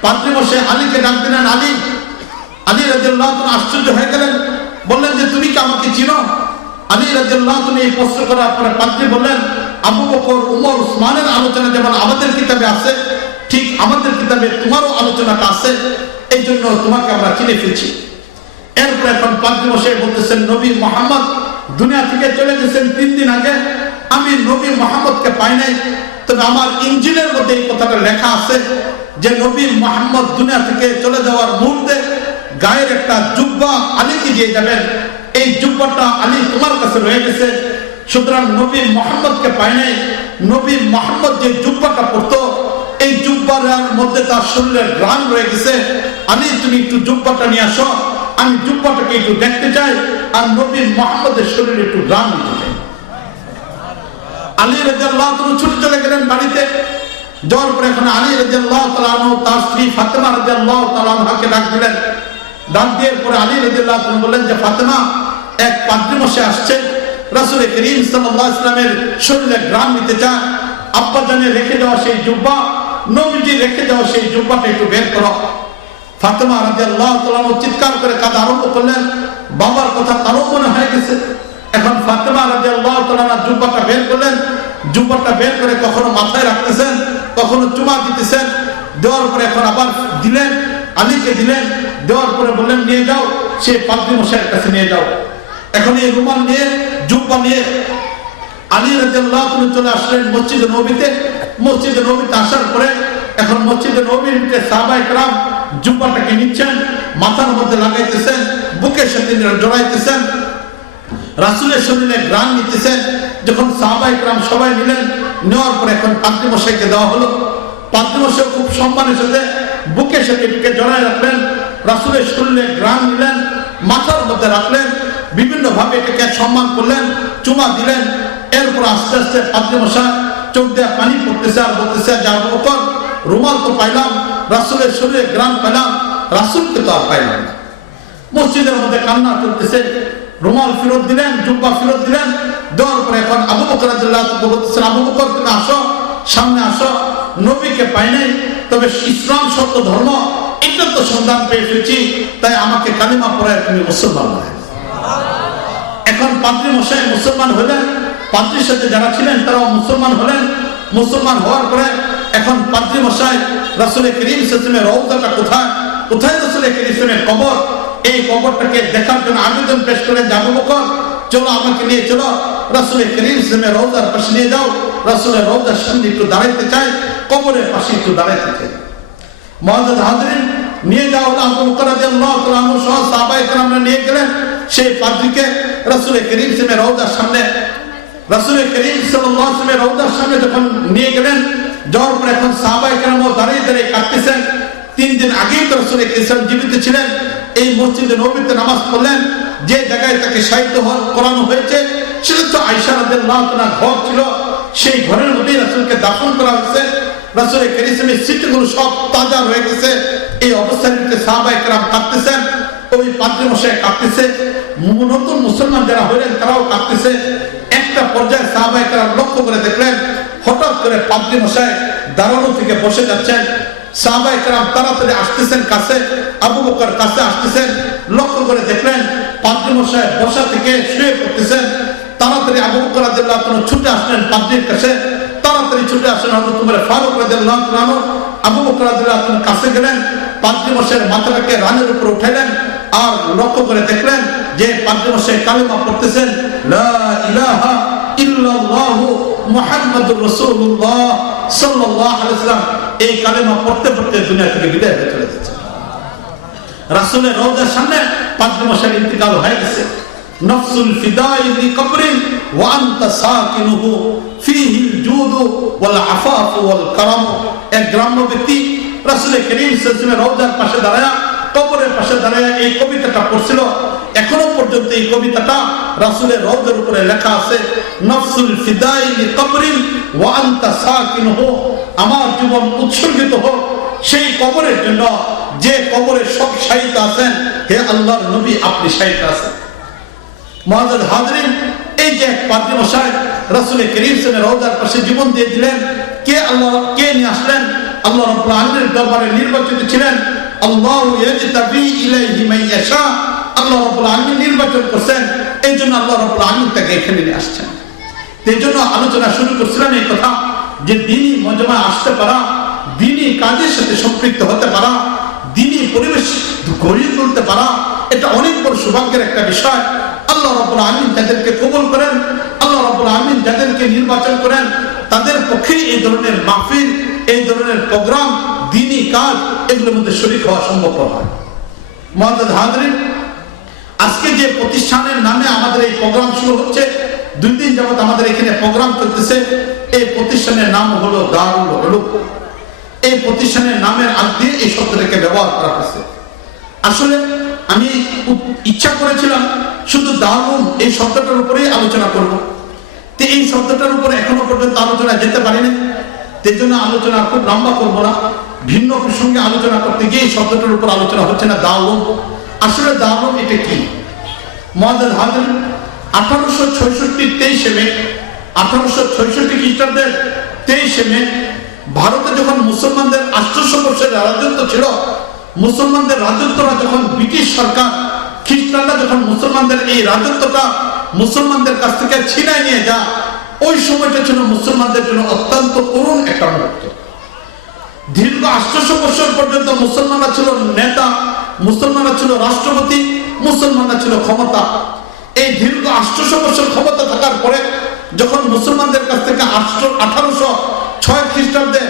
পাদ্রী মশাই আলীকে ডাক দিলেন, আলী। আলী রাদিয়াল্লাহু তাআলা আশ্চর্য হয়ে গেলেন, বললেন যে তুমি কি আমাকে চিনো? আলী রাদিয়াল্লাহু তাআলা এই প্রশ্ন করার পরে পাদ্রী বললেন, আবু বকর, উমর, উসমানের আলোচনা যেমন আমাদের কিতাবে আছে, ঠিক আমাদের কিতাবে তোমারও আলোচনাটা আছে, এই জন্য তোমাকে আমরা চিনে ফেলছি। এরপর এখন পাদ্রী মশাই বলতেছেন নবী মুহাম্মদ দুনিয়া থেকে চলে গেছেন 3 দিন আগে। আমি নবী মুহাম্মদকে পাই নাই, তবে আমার ইঞ্জিলের মধ্যে এই কথাটা লেখা আছে যে নবী মুহাম্মদ দুনিয়া থেকে চলে যাওয়ার মুহূর্তে গায়ের একটা জুব্বা আলীকে দিয়ে যাবেন। এই জুব্বাটা আলী তোমার কাছে রয়ে গেছে। সুতরাং নবী মুহাম্মদকে পাই নাই। নবী মুহাম্মদ যে জুব্বাটা পরতো, এই জুব্বার মধ্যে তার শরীরের ঘ্রাণ রয়ে গেছে। আলী, তুমি একটু জুব্বাটা নিয়ে আসো, আমি জুব্বাটাকে একটু দেখতে চাই, আর নবী মুহাম্মদের শরীরে একটু ঘ্রাণ নিতে চাই। আলী রাদিয়াল্লাহু তাআলা ছুটে চলে গেলেন বাড়িতে। যাওয়ার পরে এখন আলী রাদিয়াল্লাহু তাআলা আনহু তার স্ত্রী ফাতেমা রাদিয়াল্লাহু তাআলা আনহাকে ডাক দিলেন। ডাক দেওয়ার পরে আলী রাদিয়াল্লাহু তাআলা বললেন যে ফাতেমা, এক পাদ্রী মশাই আসছে, রাসূল করিম সাল্লাল্লাহু আলাইহি ওয়াসাল্লামের শরীরে ঘ্রাণ নিতে চায়। আব্বা জানে রেখে যাওয়া সেই জুব্বা, নবীজি রেখে যাওয়া সেই জুব্বাটা একটু বের করো। ফাতেমা রাদিয়াল্লাহু তাআলা চিৎকার করে কাঁদা আরম্ভ করলেন। বাবার কথা তারও মনে হয়ে গেছে। এখন ফাতেমা রাদিয়াল্লাহু তাআলা জুব্বাটা বের করলেন। জুব্বাটা বের করে কখনো মাথায় রাখতেছেন, কখনো চুমা দিতেছেন। দেওয়ার পরে এখন আবার দিলেন, আলীকে দিলেন। দেওয়ার পরে বললেন নিয়ে যাও, সেই পাদ্রী মশাইয়ের কাছে নিয়ে যাও। এখন এই রুমাল নিয়ে, জুব্বা নিয়ে আলী রাদিয়াল্লাহু তাআলা চলে আসলেন মসজিদে নববীতে। মসজিদে নববীতে আসার পরে এখন মসজিদে নববীতে সাহাবায়ে কেরাম জুব্বাটাকে নিচ্ছেন, মাথার মধ্যে লাগাইতেছেন, বুকের সাথে জড়াইতেছেন, রাসূলের শরীরে ঘ্রাণ নিতেছেন। যখন সাহাবায়ে কেরাম সবাই নিলেন, নেওয়ার পরে এখন পাদ্রী মশাইকে দেওয়া হলো। পাদ্রী মশাই খুব সম্মানের সাথে বুকের সাথে বুকে জড়ায় রাখলেন, রাসূলের শরীরে ঘ্রাণ নিলেন, মাথার মধ্যে রাখলেন, বিভিন্ন ভাবে এটাকে সম্মান করলেন, চুমা দিলেন। এরপর আস্তে আস্তে পাদ্রী মশাই চোখ দিয়ে পানি পড়তেছে আর বলতেছে যে আবু বকর, রুমাল তো পাইলাম, রাসূলের শরীরে ঘ্রাণ পেলাম, রাসূলকে তো আর পাইলাম না। মসজিদের মধ্যে কান্না চলতেছে। রুমাল ফেরত দিলেন, জুব্বা ফেরত দিলেন। দেওয়ার পরে এখন আবু বকর রাদিয়াল্লাহু তাআলা বলতেছেন, আবু বকর তুমি আসো, সামনে আসো। নবীকে পাই নাই, তবে ইসলাম সত্য ধর্ম এটা তো সন্ধান পেয়ে ফেলেছি, তাই আমাকে কালিমা পড়ায় তুমি মুসলমান বানাও। এখন পাদ্রী মশাই মুসলমান হলেন, পাদ্রীর সাথে যারা ছিলেন তারাও মুসলমান হলেন। মুসলমান হওয়ার পরে এখন পাদ্রী মশাই রাসূল করিম সাল্লাল্লাহু আলাইহি ওয়াসাল্লামের রওজাটা কোথায়, কোথায় রাসূল করিম সাল্লাল্লাহু আলাইহি ওয়াসাল্লামের কবর, এই কবরটাকে দেখার জন্য আবেদন পেশ করেন যে আবু বকর চলো, আমাকে নিয়ে চলো, রাসূল করিম সাল্লাল্লাহু আলাইহি ওয়াসাল্লামের রওজার পাশে নিয়ে যাও। রাসূলের রওজার সামনে একটু দাঁড়াইতে চাই, কবরের পাশে একটু দাঁড়াইতে চাই। মুআজ্জাজ হাজরিন, নিয়ে যাওয়া হলো। আবু বকর রাদিয়াল্লাহু তাআলা আনহু সহ সাহাবায়ে কেরামরা নিয়ে গেলেন সেই পাদ্রীকে রাসূল করিম সাল্লাল্লাহু আলাইহি ওয়াসাল্লামের রওজার সামনে। রাসূল করিম সাল্লাল্লাহু আলাইহি ওয়াসাল্লামের রওজার সামনে যখন নিয়ে গেলেন, যাওয়ার পরে এখন সাহাবায়ে কেরামও দাঁড়িয়ে দাঁড়িয়ে কাঁদতেছেন। 3 দিন আগেই তো রাসূল করিম সাল্লাল্লাহু আলাইহি ওয়াসাল্লাম জীবিত ছিলেন, এই মসজিদে নববীতে নামাজ পড়লেন। যে জায়গায় তাকে শায়িত করানো হয়েছে সেটা তো আয়েশা রাদিয়াল্লাহু তাআলা ঘর ছিল, সেই ঘরের মধ্যেই রাসূলকে দাফন করা হয়েছে। রাসূল করিম সাল্লাল্লাহু আলাইহি ওয়াসাল্লামের স্মৃতিগুলো সব তাজা হয়ে গেছে। এই অবস্থায় সাহাবায়ে কেরাম কাঁদতেছেন, ওই পাদ্রী মশাই কাঁদতেছে, নতুন মুসলমান যারা হলেন তারাও কাঁদতেছে। একটা পর্যায়ে সাহাবায়ে কেরাম লক্ষ্য করে দেখলেন হঠাৎ করে পাদ্রী মশাই দাঁড়ানো থেকে বসে যাচ্ছেন। সাহাবায়ে কেরাম তাড়াতাড়ি আসতেছেন কাছে, আবু বকর কাছে আসতেছেন। লক্ষ্য করে দেখলেন পাদ্রী মশাই বসা থেকে শুয়ে পড়তেছেন। তাড়াতাড়ি আবু বকর রাদিয়াল্লাহু তাআলা ছুটে আসলেন পাদ্রীর কাছে, তাড়াতাড়ি ছুটে আসলেন হযরত ওমর ফারুক রাদিয়াল্লাহু তাআলা। আবু বকর রাদিয়াল্লাহু তাআলা কাছে গেলেন, পাদ্রী মশাইয়ের মাথাটাকে রানের উপর উঠাইলেন আর লক্ষ্য করে দেখলেন যে পাদ্রী মশাই কালেমা পড়তেছেন, লা ইলাহা ইল্লাল্লাহু মুহাম্মাদুর রাসূলুল্লাহ সাল্লাল্লাহু আলাইহি ওয়াসাল্লাম। এই কালেমা পড়তে পড়তে দুনিয়া থেকে বিদায় হয়ে চলে যাচ্ছে। রাসূলের রওজার সামনে পাদ্রী মশাইয়ের ইন্তিকাল হয়ে গেছে। নফসুল ফিদাই লিকবরিন ওয়া আনতা সাকিনুহু ফীহিল জুদু ওয়াল আফাফু ওয়াল কারাম। এক গ্রাম্য ব্যক্তি রাসূল করিম সাল্লাল্লাহু আলাইহি ওয়াসাল্লামের রওজার পাশে দাঁড়ায়া, কবরের পাশে দাঁড়ায়া এই কবিতাটা পড়ছিল। এখনো পর্যন্ত এই কবিতাটা রাসূলের রওজার উপরে লেখা আছে, নফসুল ফিদাই লিকবরিন ওয়া আনতা সাকিনুহু। আমার জীবন উৎসর্গিত হোক সেই কবরের জন্য যে কবরে সব শায়িত আছেন, হে আল্লাহর নবী আপনি শায়িত আছেন। মুআজ্জাজ হাজরিন, এই যে এক পাদ্রী মশাই রাসূল করিম সাল্লাল্লাহু আলাইহি ওয়াসাল্লামের রওজার পাশে জীবন দিয়ে দিলেন, কে নিয়ে আসলেন? আল্লাহ রাব্বুল আলামিনের দরবারে নির্বাচিত ছিলেন। আল্লাহু ইয়াজতাবি ইলাইহি মান ইয়াশা। আল্লাহ রাব্বুল আলামিন নির্বাচন করেছেন, এইজন্য আল্লাহ রাব্বুল আলামিন তাকে এখানে নিয়ে আসছেন। এইজন্য আলোচনা শুরু করছিলাম এই কথা যে দ্বীনি মজমায় আসতে পারা, দ্বীনি কাজের সাথে সম্পৃক্ত হতে পারা, দ্বীনি পরিবেশ গড়িয়ে তুলতে পারা, এটা অনেক বড় সৌভাগ্যের একটা বিষয়। আল্লাহ রাব্বুল আলামিন যাদেরকে কবুল করেন, আল্লাহ রাব্বুল আলামিন যাদেরকে নির্বাচন করেন, তাদের পক্ষে এই ধরনের মাহফিল, এই ধরনের প্রোগ্রাম, দ্বীনি কাজ এগুলোর মধ্যে শরীক হওয়া সম্ভব হয়। মুআজ্জাজ হাজরিন, আজকে যে প্রতিষ্ঠানের নামে আমাদের এই প্রোগ্রাম শুরু হচ্ছে, 2 দিন যাবত আমাদের এখানে প্রোগ্রাম চলতেছে, এই প্রতিষ্ঠানের নাম হলো দারুল উলুম। এই প্রতিষ্ঠানের নামের আগ দিয়ে এই শব্দটাকে ব্যবহার করা হয়েছে। আসলে আমি ইচ্ছা করেছিলাম শুধু দারুল এই শব্দটার উপরেই আলোচনা করব, এই শব্দটার উপর এখনো পর্যন্ত আলোচনা যেতে পারিনি, সেই জন্য আলোচনা খুব লম্বা করবো না। ভিন্ন প্রসঙ্গে আলোচনা করতে গিয়ে এই শব্দটার উপর আলোচনা হচ্ছে না। দাওলম, আসলে দাওলম এটা কি? মুআজ্জাজ হাজির, 1866 23শে মে, 1866 খ্রিস্টাব্দের 23শে মে ভারতে যখন মুসলমানদের 800 বছরের রাজত্ব ছিল, মুসলমানদের রাজত্বটা যখন ব্রিটিশ সরকার, খ্রিস্টানরা যখন মুসলমানদের এই রাজত্বটা মুসলমানদের কাছ থেকে ছিনায় নিয়ে যায়, ওই সময়টা ছিল মুসলমানদের জন্য অত্যন্ত করুণ একটা মুহূর্ত। দীর্ঘ 800 বছর পর্যন্ত মুসলমানরা ছিল নেতা, মুসলমানরা ছিল রাষ্ট্রপতি, মুসলমানরা ছিল ক্ষমতা। এই দীর্ঘ 800 বছর ক্ষমতা থাকার পরে যখন মুসলমানদের কাছ থেকে 1806 খ্রিস্টাব্দে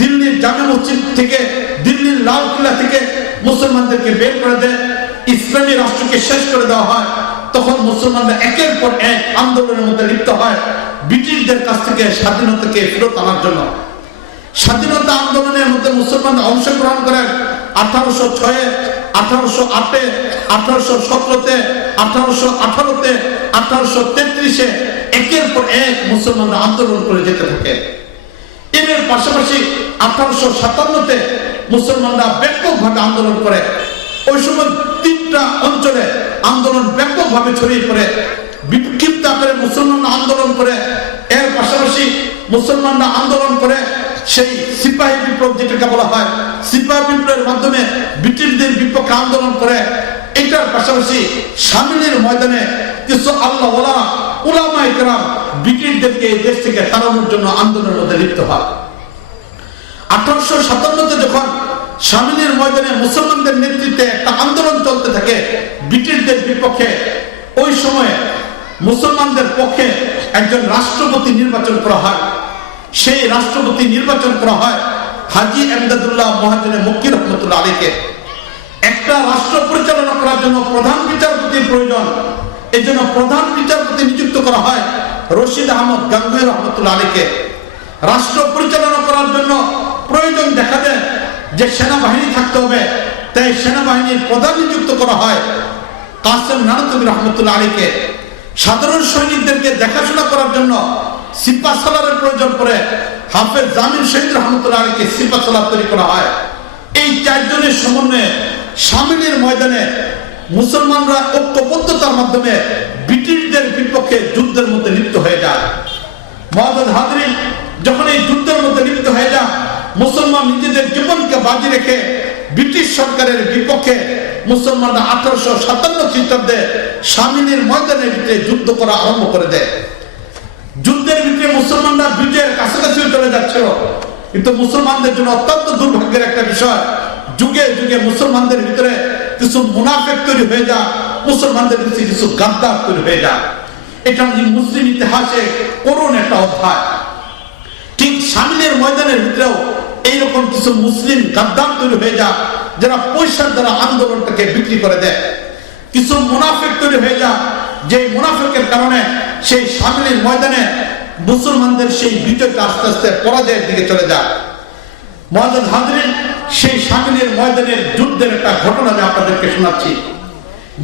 দিল্লির জামে মসজিদ থেকে, দিল্লির লাল কিলা থেকে মুসলমানদেরকে বের করে দেয়, ইসলামী রাষ্ট্রকে শেষ করে দেওয়া হয়, তখন মুসলমানরা একের পর এক আন্দোলনের মধ্যে লিপ্ত হয় ব্রিটিশদের কাছ থেকে স্বাধীনতাকে ফেরত আনার জন্য। স্বাধীনতা আন্দোলনের মধ্যে মুসলমানরা অংশগ্রহণ করেন 1806, 1808, 1817, 1818, 1833-এ একের পর এক মুসলমানরা আন্দোলন করে যেতে থাকে। এর পাশাপাশি 1857-তে মুসলমানরা ব্যাপকভাবে আন্দোলন করে। ওই সময় 3টা অঞ্চলে আন্দোলন ব্যাপকভাবে ছড়িয়ে পড়ে, বিক্ষিপ্ত আকারে মুসলমানরা আন্দোলন করে। এর পাশাপাশি মুসলমানরা আন্দোলন করে সেই সিপাহী বিপ্লব, যেটাকে বলা হয় সিপাহী বিপ্লবের মাধ্যমে ব্রিটিশদের বিপক্ষে আন্দোলন করে। এটার পাশাপাশি শামিলের ময়দানে কিছু আল্লাহওয়ালা উলামায়ে কেরাম ব্রিটিশদেরকে এই দেশ থেকে তাড়ানোর জন্য আন্দোলনের মধ্যে লিপ্ত হয়। 1857-তে যখন শামিলের ময়দানে মুসলমানদের নেতৃত্বে একটা আন্দোলন চলতে থাকে ব্রিটিশদের বিপক্ষে, ওই সময়ে মুসলমানদের পক্ষে একজন রাষ্ট্রপতি নির্বাচন করা হয়। সেই রাষ্ট্রপতি নির্বাচন করা হয় হাজী এমদাদুল্লাহ মুহাজিরে মক্কি রহমতুল্লাহ আলাইহিকে। একটা রাষ্ট্র পরিচালনা করার জন্য প্রধান বিচারপতির প্রয়োজন, এই জন্য প্রধান বিচারপতি নিযুক্ত করা হয় রশিদ আহমদ গাঙ্গুহি রহমতুল্লাহ আলাইহিকে। রাষ্ট্র পরিচালনা করার জন্য প্রয়োজন দেখা দেয় যে সেনাবাহিনী থাকতে হবে, তাই সেনাবাহিনীর প্রধান নিযুক্ত করা হয় কাসেম নানতুবি রহমতুল্লাহ আলাইহিকে। সাধারণ সৈনিকদেরকে দেখাশোনা করার জন্য সিপাহ সালারের প্রয়োজন পড়ে হাফেজ জামিল শহীদ রহমতুল্লাহ আলাইহিকে সিপাহ সালার তৈরি করা হয়। এই 4 জনের সমন্বয়ে শামিলের ময়দানে মুসলমানরা ঐক্যবদ্ধতার মাধ্যমে ব্রিটিশদের বিপক্ষে যুদ্ধের মধ্যে লিপ্ত হয়ে যায়। মুআজ্জাজ হাজিরিন, যখন এই যুদ্ধের মধ্যে লিপ্ত হয়ে যায়, মুসলমান নিজেদের জীবনকে বাজি রেখে ব্রিটিশ সরকারের বিপক্ষে মুসলমানরা 1857 খ্রিস্টাব্দে শামিলের ময়দানের ভিতরে যুদ্ধ করা আরম্ভ করে দেয়। যুদ্ধের ভিতরে মুসলমানরা বিজয়ের কাছাকাছি চলে যাচ্ছিল, কিন্তু মুসলমানদের জন্য অত্যন্ত দুর্ভাগ্যের একটা বিষয়, যুগে যুগে মুসলমানদের ভিতরে কিছু মুনাফিক তৈরি হয়ে যায়, মুসলমানদের ভিতরে কিছু গাদ্দার তৈরি হয়ে যায়। এটা মুসলিম ইতিহাসে করুণ একটা অধ্যায়। ঠিক শামিলের ময়দানের ভিতরেও এইরকম কিছু মুসলিম গাদ্দার তৈরি হয়ে যায়, যারা পয়সার দ্বারা আন্দোলনটাকে বিক্রি করে দেয়। কিছু মুনাফিক তৈরি হয়ে যায়, যে মুনাফিকের কারণে সেই শামিলের ময়দানে মুসলমানদের সেই বিজয়টা আস্তে আস্তে পরাজয়ের দিকে চলে যায়। মুআজ্জাজ হাজিরিন, সেই শামিলের ময়দানের যুদ্ধের একটা ঘটনা আমি আপনাদেরকে শোনাচ্ছি।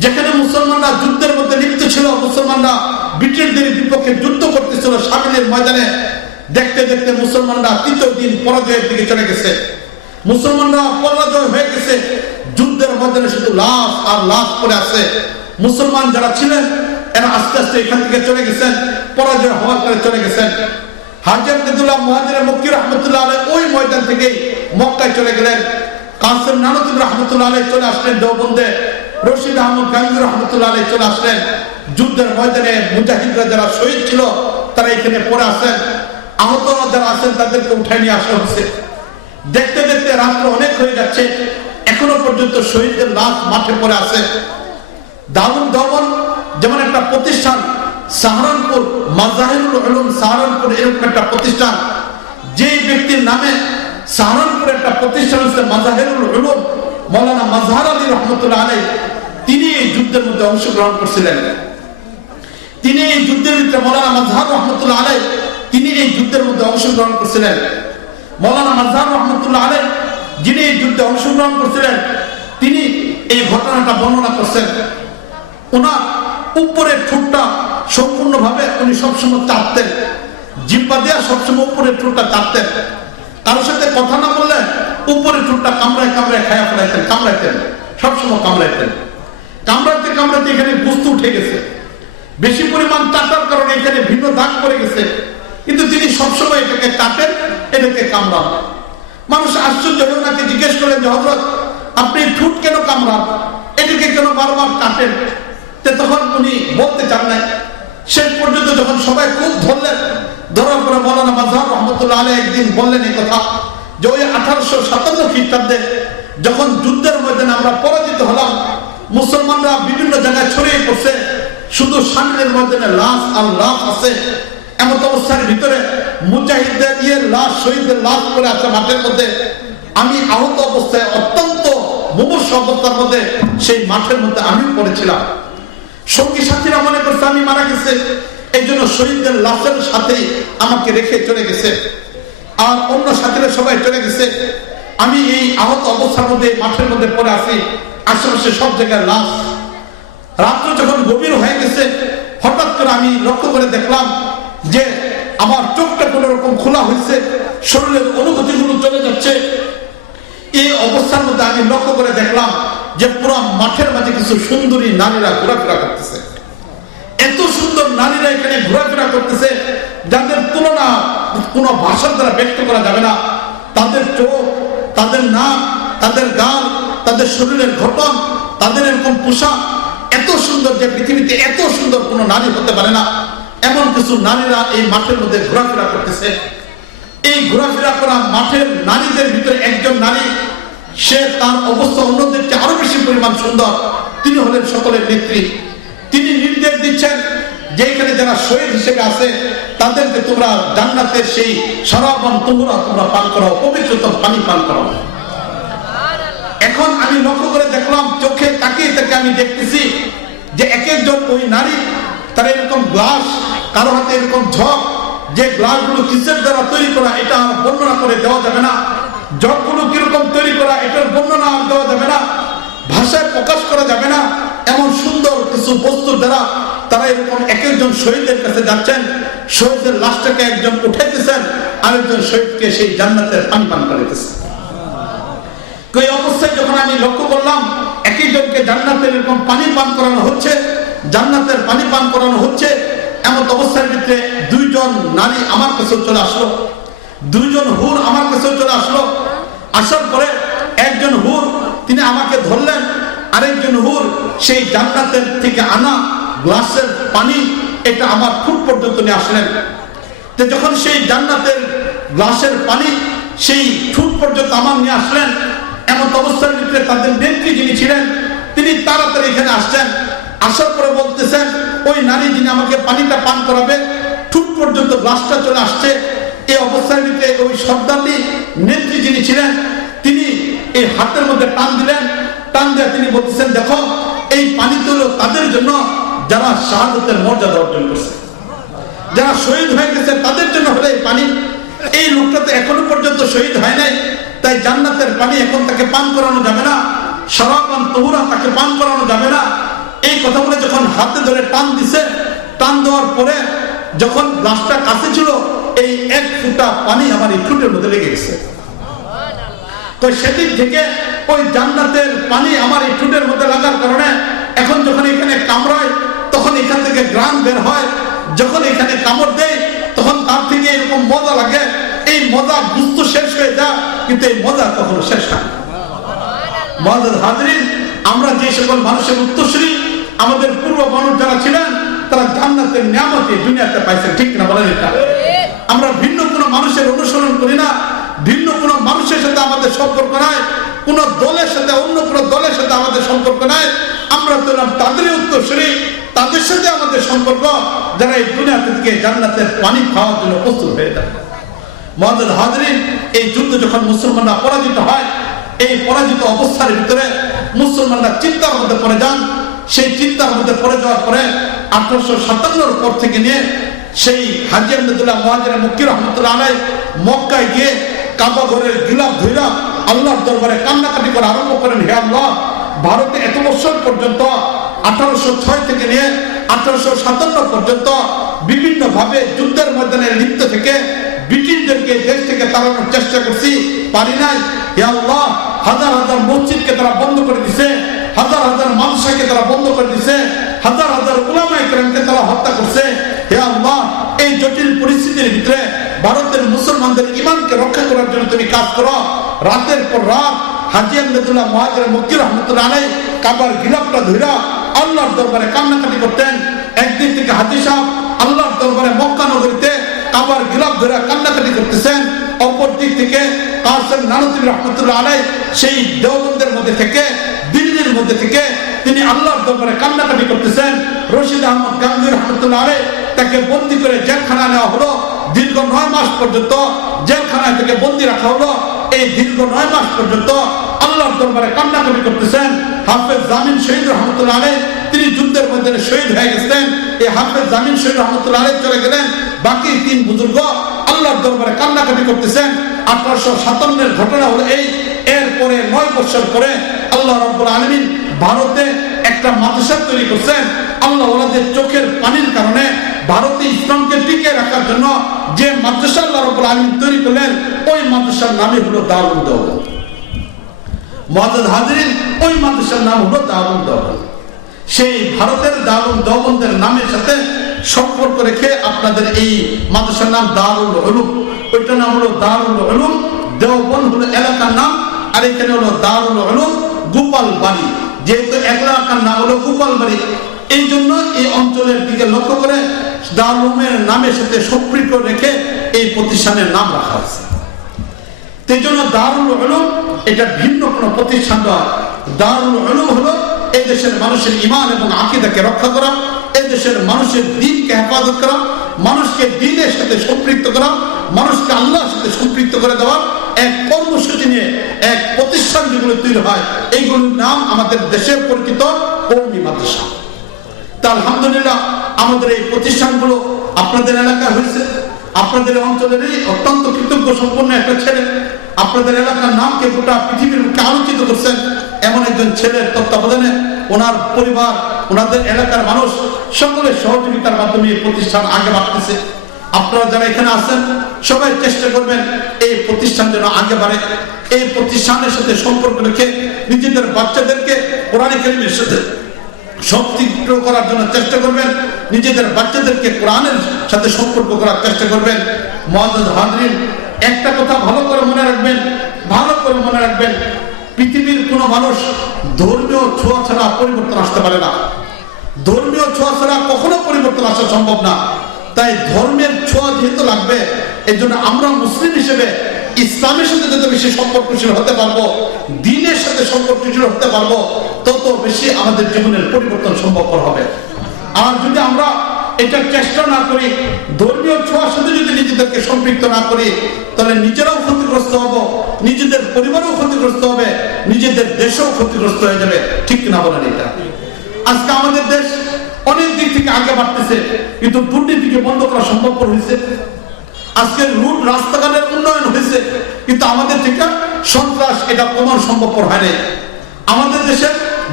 যেখানে মুসলমানরা যুদ্ধের মধ্যে লিপ্ত ছিল, মুসলমানরা ব্রিটিশদের বিপক্ষে যুদ্ধ করতেছিল শামিলের ময়দানে, দেখতে দেখতে মুসলমানরা 3য় দিন পরাজয়ের দিকে চলে গেছে। মুসলমানরা পরাজয় হয়ে গেছে, যুদ্ধের ময়দানে শুধু লাশ আর লাশ পড়ে আছে। মুসলমান যারা ছিলেন এরা আস্তে আস্তে এখান থেকে চলে গেছেন, পরাজয় হওয়ার পরে চলে গেছেন। হাজী আব্দুল্লাহ মুহাজিরে মক্কি রহমতুল্লাহ আলাইহি ওই ময়দান থেকে মক্কায় চলে গেলেন। কাসেম নানতুবি রহমতুল্লাহ আলাইহি চলে আসলেন দেওবন্দে। রশিদ আহমদ গাঙ্গুহি রহমতুল্লাহ আলাইহি চলে আসলেন। যুদ্ধের ময়দানে মুজাহিদরা যারা শহীদ ছিল তারা এখানে পড়ে আছেন, আহতরা যারা আছেন তাদেরকে উঠায় নিয়ে আসা হচ্ছে। দেখতে দেখতে রাত্র অনেক হয়ে যাচ্ছে, এখনো পর্যন্ত শহীদদের লাশ মাঠে পড়ে আছে। দারুল দেওবন্দ যেমন একটা প্রতিষ্ঠান, সাহারানপুর মাজাহিরুল উলুম সাহারানপুর এরকম একটা প্রতিষ্ঠান, যে ব্যক্তির নামে সাহারানপুর একটা প্রতিষ্ঠান হচ্ছে মাজাহিরুল উলুম, মাওলানা মাজহার আলী রহমতুল্লাহ আলাইহি, তিনি এই যুদ্ধের মধ্যে অংশগ্রহণ করছিলেন। তিনি এই যুদ্ধের ভিতরে মাওলানা মাজহার রহমতুল্লাহ আলাইহি তিনি এই যুদ্ধের মধ্যে অংশগ্রহণ করছিলেন। মাওলানা মাজহার রহমতুল্লাহ আলাইহি যিনি এই যুদ্ধে অংশগ্রহণ করছিলেন, তিনি এই ঘটনাটা বর্ণনা করছেন। ওনার উপরের ঠোঁটটা সম্পূর্ণভাবে উনি সবসময় চাপতেন, জিব্বা দিয়ে সবসময় উপরের ঠোঁটটা চাপতেন। কারোর সাথে কথা না বললে উপরের ঠোঁটটা কামড়ায় কামড়ায় খায়া ফেলাইতেন, কামড়াইতেন, সবসময় কামড়াইতেন। কামড়াতে কামড়াতে এখানে বস্তু উঠে গেছে, বেশি পরিমাণ চাটার কারণে এখানে ভিন্ন দাগ পড়ে গেছে, কিন্তু তিনি সবসময় এটাকে চাটেন, এটাকে কামড়ান। মানুষ আশ্চর্য হয়ে ওনাকে জিজ্ঞেস করেন যে হযরত আপনি ঠোঁট কেন কামড়ান, এটাকে কেন বারবার কাটেন? তখন উনি বলতে চান না। শেষ পর্যন্ত যখন সবাই খুব ধরলেন, ধরার পরে মাওলানা মাজহার রহমতুল্লাহ আলাইহি একদিন বললেন এই কথা যে ওই 1857 খ্রিস্টাব্দে যখন যুদ্ধের ময়দানে আমরা পরাজিত হলাম, মুসলমানরা বিভিন্ন জায়গায় ছড়িয়ে পড়ছে, শুধু সামনের ময়দানে লাশ আর লাশ আছে। এমন অবস্থার ভিতরে মুজাহিদদের লাশ, শহীদদের লাশ পড়ে আছে মাঠের মধ্যে। আমি আহত অবস্থায়, অত্যন্ত মুমূর্ষ অবস্থার মধ্যে সেই মাঠের মধ্যে আমি পড়েছিলাম। সঙ্গী সাথীরা মনে করছে আমি মারা গেছে, এই জন্য শহীদদের লাশের সাথে আমাকে রেখে চলে গেছে, আর অন্য সাথীরা সবাই চলে গেছে। আমি এই আহত অবস্থার মধ্যে মাঠের মধ্যে পড়ে আছি, আশেপাশে সব জায়গায় লাশ। রাত্র যখন গভীর হয়ে গেছে, হঠাৎ করে আমি লক্ষ্য করে দেখলাম যে আমার চোখটা কোন রকম খোলা হয়েছে, শরীরের অনুভূতিগুলো চলে যাচ্ছে। এই অবস্থার মধ্যে আমি লক্ষ্য করে দেখলাম যে পুরো মাঠের মাঝে কিছু সুন্দরী নারীরা ঘোরাফেরা করতেছে। এত সুন্দর নারীরা এখানে ঘোরাফেরা করতেছে যাদের তুলনা কোনো ভাষার দ্বারা ব্যক্ত করা যাবে না। তাদের চোখ, তাদের নাক, তাদের গাল, তাদের শরীরের গঠন, তাদের এরকম পোশাক এত সুন্দর যে পৃথিবীতে এত সুন্দর কোনো নারী হতে পারে না। এমন কিছু নারীরা এই মাঠের মধ্যে ঘোরাফেরা করতেছে। এই ঘোরাফেরা করা মাঠের নারীদের ভিতরে একজন নারী, সে তার অবস্থা অন্যদের চেয়ে আরো বেশি পরিমাণ সুন্দর। তিনি হলেন সকলের নেত্রী। তিনি নির্দেশ দিচ্ছেন যে এখানে যারা শহীদ হিসেবে আছে তাদেরকে তোমরা জান্নাতের সেই শরাবন তোমরা পান করো, পবিত্রতম পানি পান করো। এখন আমি লক্ষ্য করে দেখলাম, চোখে তাকিয়ে থেকে আমি দেখতেছি যে এক একজন ওই নারী তারা এরকম গ্লাস, কারো হাতে এরকম ঝক, যে গ্লাসগুলো কিসের দ্বারা তৈরি করা এটা আর বর্ণনা করে দেওয়া যাবে না। জগগুলো কিরকম তৈরি করা এটার বর্ণনা আর দেওয়া যাবে না, ভাষায় প্রকাশ করা যাবে না। এমন সুন্দর কিছু বস্তুর দ্বারা তারা এরকম এক একজন শহীদের কাছে যাচ্ছেন, শহীদের লাশটাকে একজন উঠাইতেছেন, আরেকজন শহীদকে সেই জান্নাতের পানি পান করাইতেছেন। এই অবস্থায় যখন আমি লক্ষ্য করলাম এক একজনকে জান্নাতের এরকম পানি পান করানো হচ্ছে, জান্নাতের পানি পান করানো হচ্ছে, এমন অবস্থার ভিতরে দুইজন নারী আমার কাছে চলে আসলো, দুইজন হুর আমার কাছে চলে আসলো। আসার পরে একজন হুর তিনি আমাকে ধরলেন, আরেকজন হুর সেই জান্নাতের থেকে আনা গ্লাসের পানি এটা আমার ঠোঁট পর্যন্ত নিয়ে আসলেন। তো যখন সেই জান্নাতের গ্লাসের পানি সেই ঠোঁট পর্যন্ত আমার নিয়ে আসলেন, এমন অবস্থার ভিতরে তাদের নেত্রী যিনি ছিলেন তিনি তাড়াতাড়ি এখানে আসছেন। আসার পরে বলতেছেন ওই নারী যিনি আমাকে পানিটা পান করাবে, ঠোঁট পর্যন্ত গ্লাসটা চলে আসছে। এই অবস্থার ভিতরে ওই সর্দারনি নেত্রী যিনি ছিলেন তিনি এই হাতের মধ্যে টান দিলেন, টান দিয়ে তিনি বলতেছেন দেখো এই পানি তো হলো তাদের জন্য যারা শাহাদাতের মর্যাদা অর্জন করছে, যারা শহীদ হয়ে গেছে তাদের জন্য হলো এই পানি। এই লোকটা তো এখনো পর্যন্ত শহীদ হয় নাই, তাই জান্নাতের পানি এখন তাকে পান করানো যাবে না, শরাবান তুহুরা তাকে পান করানো যাবে না। এই কথা বলে যখন হাতে ধরে টান দিছে, টান দেওয়ার পরে যখন গ্লাসটা কাছে ছিল এই এক ফুটা পানি আমার এই ঠোঁটের মধ্যে লেগে গেছে। তো সেদিন থেকে ওই জান্নাতের পানি আমার এই ঠোঁটের মধ্যে লাগার কারণে এখন যখন এখানে কামড়ায় তখন এখান থেকে গ্রান বের হয়, যখন এখানে কামড় দেয় তখন তার থেকে এরকম মজা লাগে। এই মজা বুঝতে শেষ হয়ে যায়, কিন্তু এই মজা কখনো শেষ হয় না। মুআজ্জাজ হাজরিন, আমরা যে সকল মানুষের উত্তরসূরি, আমাদের পূর্ব মানুষ যারা ছিলেন তারা জান্নাতের নিয়ামতে দুনিয়াতে পাইছেন, ঠিক না বলেন? এটা আমরা ভিন্ন কোনো মানুষের অনুসরণ করি না, ভিন্ন কোনো মানুষের সাথে আমাদের সম্পর্ক নাই, কোন দলের সাথে অন্য কোন দলের সাথে আমাদের সম্পর্ক নাই। আমরা তো তাদেরই উত্তরসূরি, তাদের সাথে আমাদের সম্পর্ক যারা এই দুনিয়া থেকে জান্নাতের পানি খাওয়ার জন্য প্রস্তুত হয়ে যায়। মুআজ্জাজ হাজরিন, এই যুদ্ধ যখন মুসলমানরা পরাজিত হয়, এই পরাজিত অবস্থার ভিতরে মুসলমানরা চিন্তার মধ্যে পড়ে যান। সেই চিন্তার মধ্যে পড়ে যাওয়ার পরে 1857 পর থেকে নিয়ে সেই হাজী আহমদুল্লাহ মুহাজির মক্কি রহমতুল্লাহ আলাইহি মক্কায় গিয়ে কাবা ঘরের গিলাফ ধইরা আল্লাহর দরবারে কান্নাকাটি করা আরম্ভ করেন, হে আল্লাহ, ভারতে এত বছর পর্যন্ত 1806 থেকে নিয়ে 1857 পর্যন্ত বিভিন্ন ভাবে যুদ্ধের ময়দানে লিপ্ত থেকে ব্রিটিশদেরকে দেশ থেকে তাড়ানোর চেষ্টা করছি, পারি নাই। হে আল্লাহ, হাজার হাজার মসজিদকে তারা বন্ধ করে দিছে, হাজার হাজার মাদ্রাসাকে তারা বন্ধ করে দিছে, হাজার হাজার উলামায়ে কেরামকে তারা হত্যা করছে। হে আল্লাহ, এই জটিল পরিস্থিতির ভিতরে ভারতের মুসলমানদের ঈমানকে রক্ষা করার জন্য তুমি কাজ করো। রাতের পর রাত হাজী আহমেদুল্লাহ মুহাজির মক্কি রাহমাতুল্লাহ আলাইহি কাবার গিলাফটা ধইরা আল্লাহর দরবারে কান্নাকাটি করতেন। একদিন থেকে হাজী সাহেব আল্লাহর দরবারে মক্কা নগরীতে কাবার গিলাফ ধরে কান্নাকাটি করতেছেন, অপর দিক থেকে কাসেম নানুতুবি রাহমাতুল্লাহ আলাইহি সেই দেওবন্দের মধ্যে থেকে, দিল্লির মধ্যে থেকে তিনি আল্লাহর দরবারে কান্নাকাটি করতেছেন। রশিদ আহমদ গাঙ্গুহি রাহমাতুল্লাহ আলাইহি তাকে বন্দী করে জেলখানায় নেওয়া হলো। দীর্ঘ 9 মাস পর্যন্ত জেলখানায় থেকে বন্দী রাখা হলো। এই দীর্ঘ 9 মাস পর্যন্ত আল্লাহর দরবারে কান্নাকাটি করতেছেন। হাফেজ জামিন শহীদ রাহমাতুল্লাহ আলাইহি তিনি যুদ্ধের মধ্যে শহীদ হয়ে গেছেন। এই হাফেজ জামিন শহীদ রাহমাতুল্লাহ আলাইহি চলে গেলেন। বাকি 3 বুজুর্গ আল্লাহর দরবারে কান্নাকাটি করতেছেন। 1857 এর ঘটনা হলো এই। এরপরে 9 বছর পরে আল্লাহ রাব্বুল আলামিন ভারতে একটা মাদ্রাসা তৈরি করছেন। আল্লাহ ওয়ালাদের চোখের পানির কারণে ভারতে ইসলামকে টিকে রাখার জন্য যে মাদ্রাসা আল্লাহ রাব্বুল আলামিন তৈরি করলেন, ওই মাদ্রাসার নামই হলো দারুল দেওবন্দ। মুআজ্জাজ হাজিরিন, ওই মাদ্রাসার নাম হলো দারুল দেওবন্দ। সেই ভারতের দারুল দেওবন্দের নামের সাথে সম্পর্ক রেখে আপনাদের এই মাদ্রাসার নাম দারুল উলুম, ওইটার নাম হলো দারুল উলুম। দেওবন্দ হলো এলাকার নাম, আর এখানে হলো দারুল উলুম গোপালবাড়ি। যেহেতু এলাকার নাম হলো গোপালবাড়ি, এই জন্য এই অঞ্চলের দিকে লক্ষ্য করে দারুল উলুমের নামের সাথে সম্পর্ক রেখে এই প্রতিষ্ঠানের নাম রাখা হয়েছে। সেই জন্য দারুল উলুম এটা ভিন্ন কোনো প্রতিষ্ঠান নয়। দারুল উলুম হলো এই দেশের মানুষের ঈমান এবং আকীদাকে রক্ষা করা, এই দেশের মানুষের দ্বীনকে হেফাজত করা, মানুষকে দ্বীনের সাথে সম্পৃক্ত করা, মানুষকে আল্লাহর সাথে সম্পৃক্ত করে দেওয়া এক কর্মসূচি নিয়ে এক প্রতিষ্ঠান যেগুলো তৈরি হয়, এইগুলোর নাম আমাদের দেশে পরিচিত কওমি মাদ্রাসা। তা আলহামদুলিল্লাহ আমাদের এই প্রতিষ্ঠানগুলো আপনাদের এলাকায় হয়েছে। আপনাদের অঞ্চলেরই অত্যন্ত কৃতজ্ঞ সম্পন্ন একটা ছেলে আপনাদের এলাকার নামকে গোটা পৃথিবীর মুখে আলোচিত করছেন। এমন একজন ছেলের তত্ত্বাবধানে ওনার পরিবার, ওনাদের এলাকার মানুষ সকলের সহযোগিতার মাধ্যমে এই প্রতিষ্ঠান আগে বাড়তেছে। আপনারা যারা এখানে আছেন সবাই চেষ্টা করবেন এই প্রতিষ্ঠান যেন আগে বাড়ে। এই প্রতিষ্ঠানের সাথে সম্পর্ক রেখে নিজেদের বাচ্চাদেরকে কোরআন কারীমের সাথে সম্পৃক্ত করার জন্য চেষ্টা করবেন, নিজেদের বাচ্চাদেরকে কোরআনের সাথে সম্পর্ক করার চেষ্টা করবেন। মুআজ্জাজ হাজিরিন, একটা কথা ভালো করে মনে রাখবেন, ভালো করে মনে রাখবেন, পৃথিবীর কোনো মানুষ ধর্মীয় ছোঁয়া ছাড়া পরিবর্তন আসতে পারে না। ধর্মীয় ছোঁয়া ছাড়া কখনো পরিবর্তন আসা সম্ভব না। তাই ধর্মের ছোঁয়া যেহেতু লাগবে, এই জন্য আমরা মুসলিম হিসেবে ইসলামের সাথে যত বেশি সম্পর্কশীল হতে পারবো, দ্বীনের সাথে সম্পর্কশীল হতে পারবো, তত বেশি আমাদের জীবনের পরিবর্তন সম্ভবপর হবে। আর যদি আমরা এটা চেষ্টা না করি, ধর্মীয় ছোঁয়ার সাথে যদি নিজেদেরকে সম্পৃক্ত না করি, তাহলে নিজেরাও ক্ষতিগ্রস্ত হব, নিজেদের পরিবারও ক্ষতিগ্রস্ত হবে, নিজেদের দেশও ক্ষতিগ্রস্ত হয়ে যাবে। ঠিক কিনা বলেন? এটা আজকে আমাদের দেশ অনেক দিক থেকে আগে বাড়তেছে, কিন্তু দুর্নীতিকে বন্ধ করা সম্ভবপর হয়েছে। আজকের রুট রাস্তাঘাটের উন্নয়ন হয়েছে, কিন্তু আমাদের থেকে সন্ত্রাস এটা কমানো সম্ভবপর হয় নাই। আমাদের দেশে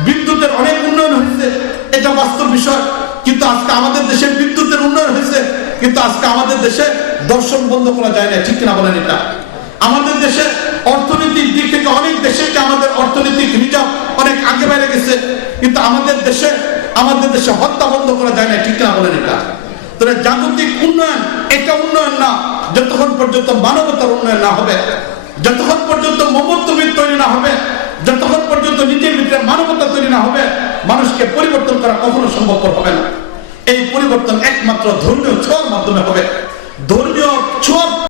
বিদ্যুতের অনেক উন্নয়ন হয়েছে, এটা বাস্তব বিষয়, কিন্তু আজকে আমাদের দেশে বিদ্যুতের উন্নয়ন হয়েছে, কিন্তু আজকে আমাদের দেশে দর্শন বন্ধ করা যায় না। ঠিক কিনা বলেন? এটা আমাদের দেশে অর্থনৈতিক দিক থেকে অনেক দেশে আমাদের অর্থনৈতিক রিজার্ভ অনেক আগে বেড়ে গেছে, কিন্তু আমাদের দেশে হত্যা বন্ধ করা যায় না। ঠিক কিনা বলেন? এটা তাহলে জাগতিক উন্নয়ন এটা উন্নয়ন না যতক্ষণ পর্যন্ত মানবতার উন্নয়ন না হবে, যতক্ষণ পর্যন্ত মমত্ববিদ তৈরি না হবে, যতক্ষণ পর্যন্ত নিজের ভিতরে মানবতা তৈরি না হবে, মানুষকে পরিবর্তন করা কখনো সম্ভবপর হবে না। এই পরিবর্তন একমাত্র ধর্মীয় ছোঁয়ার মাধ্যমে হবে।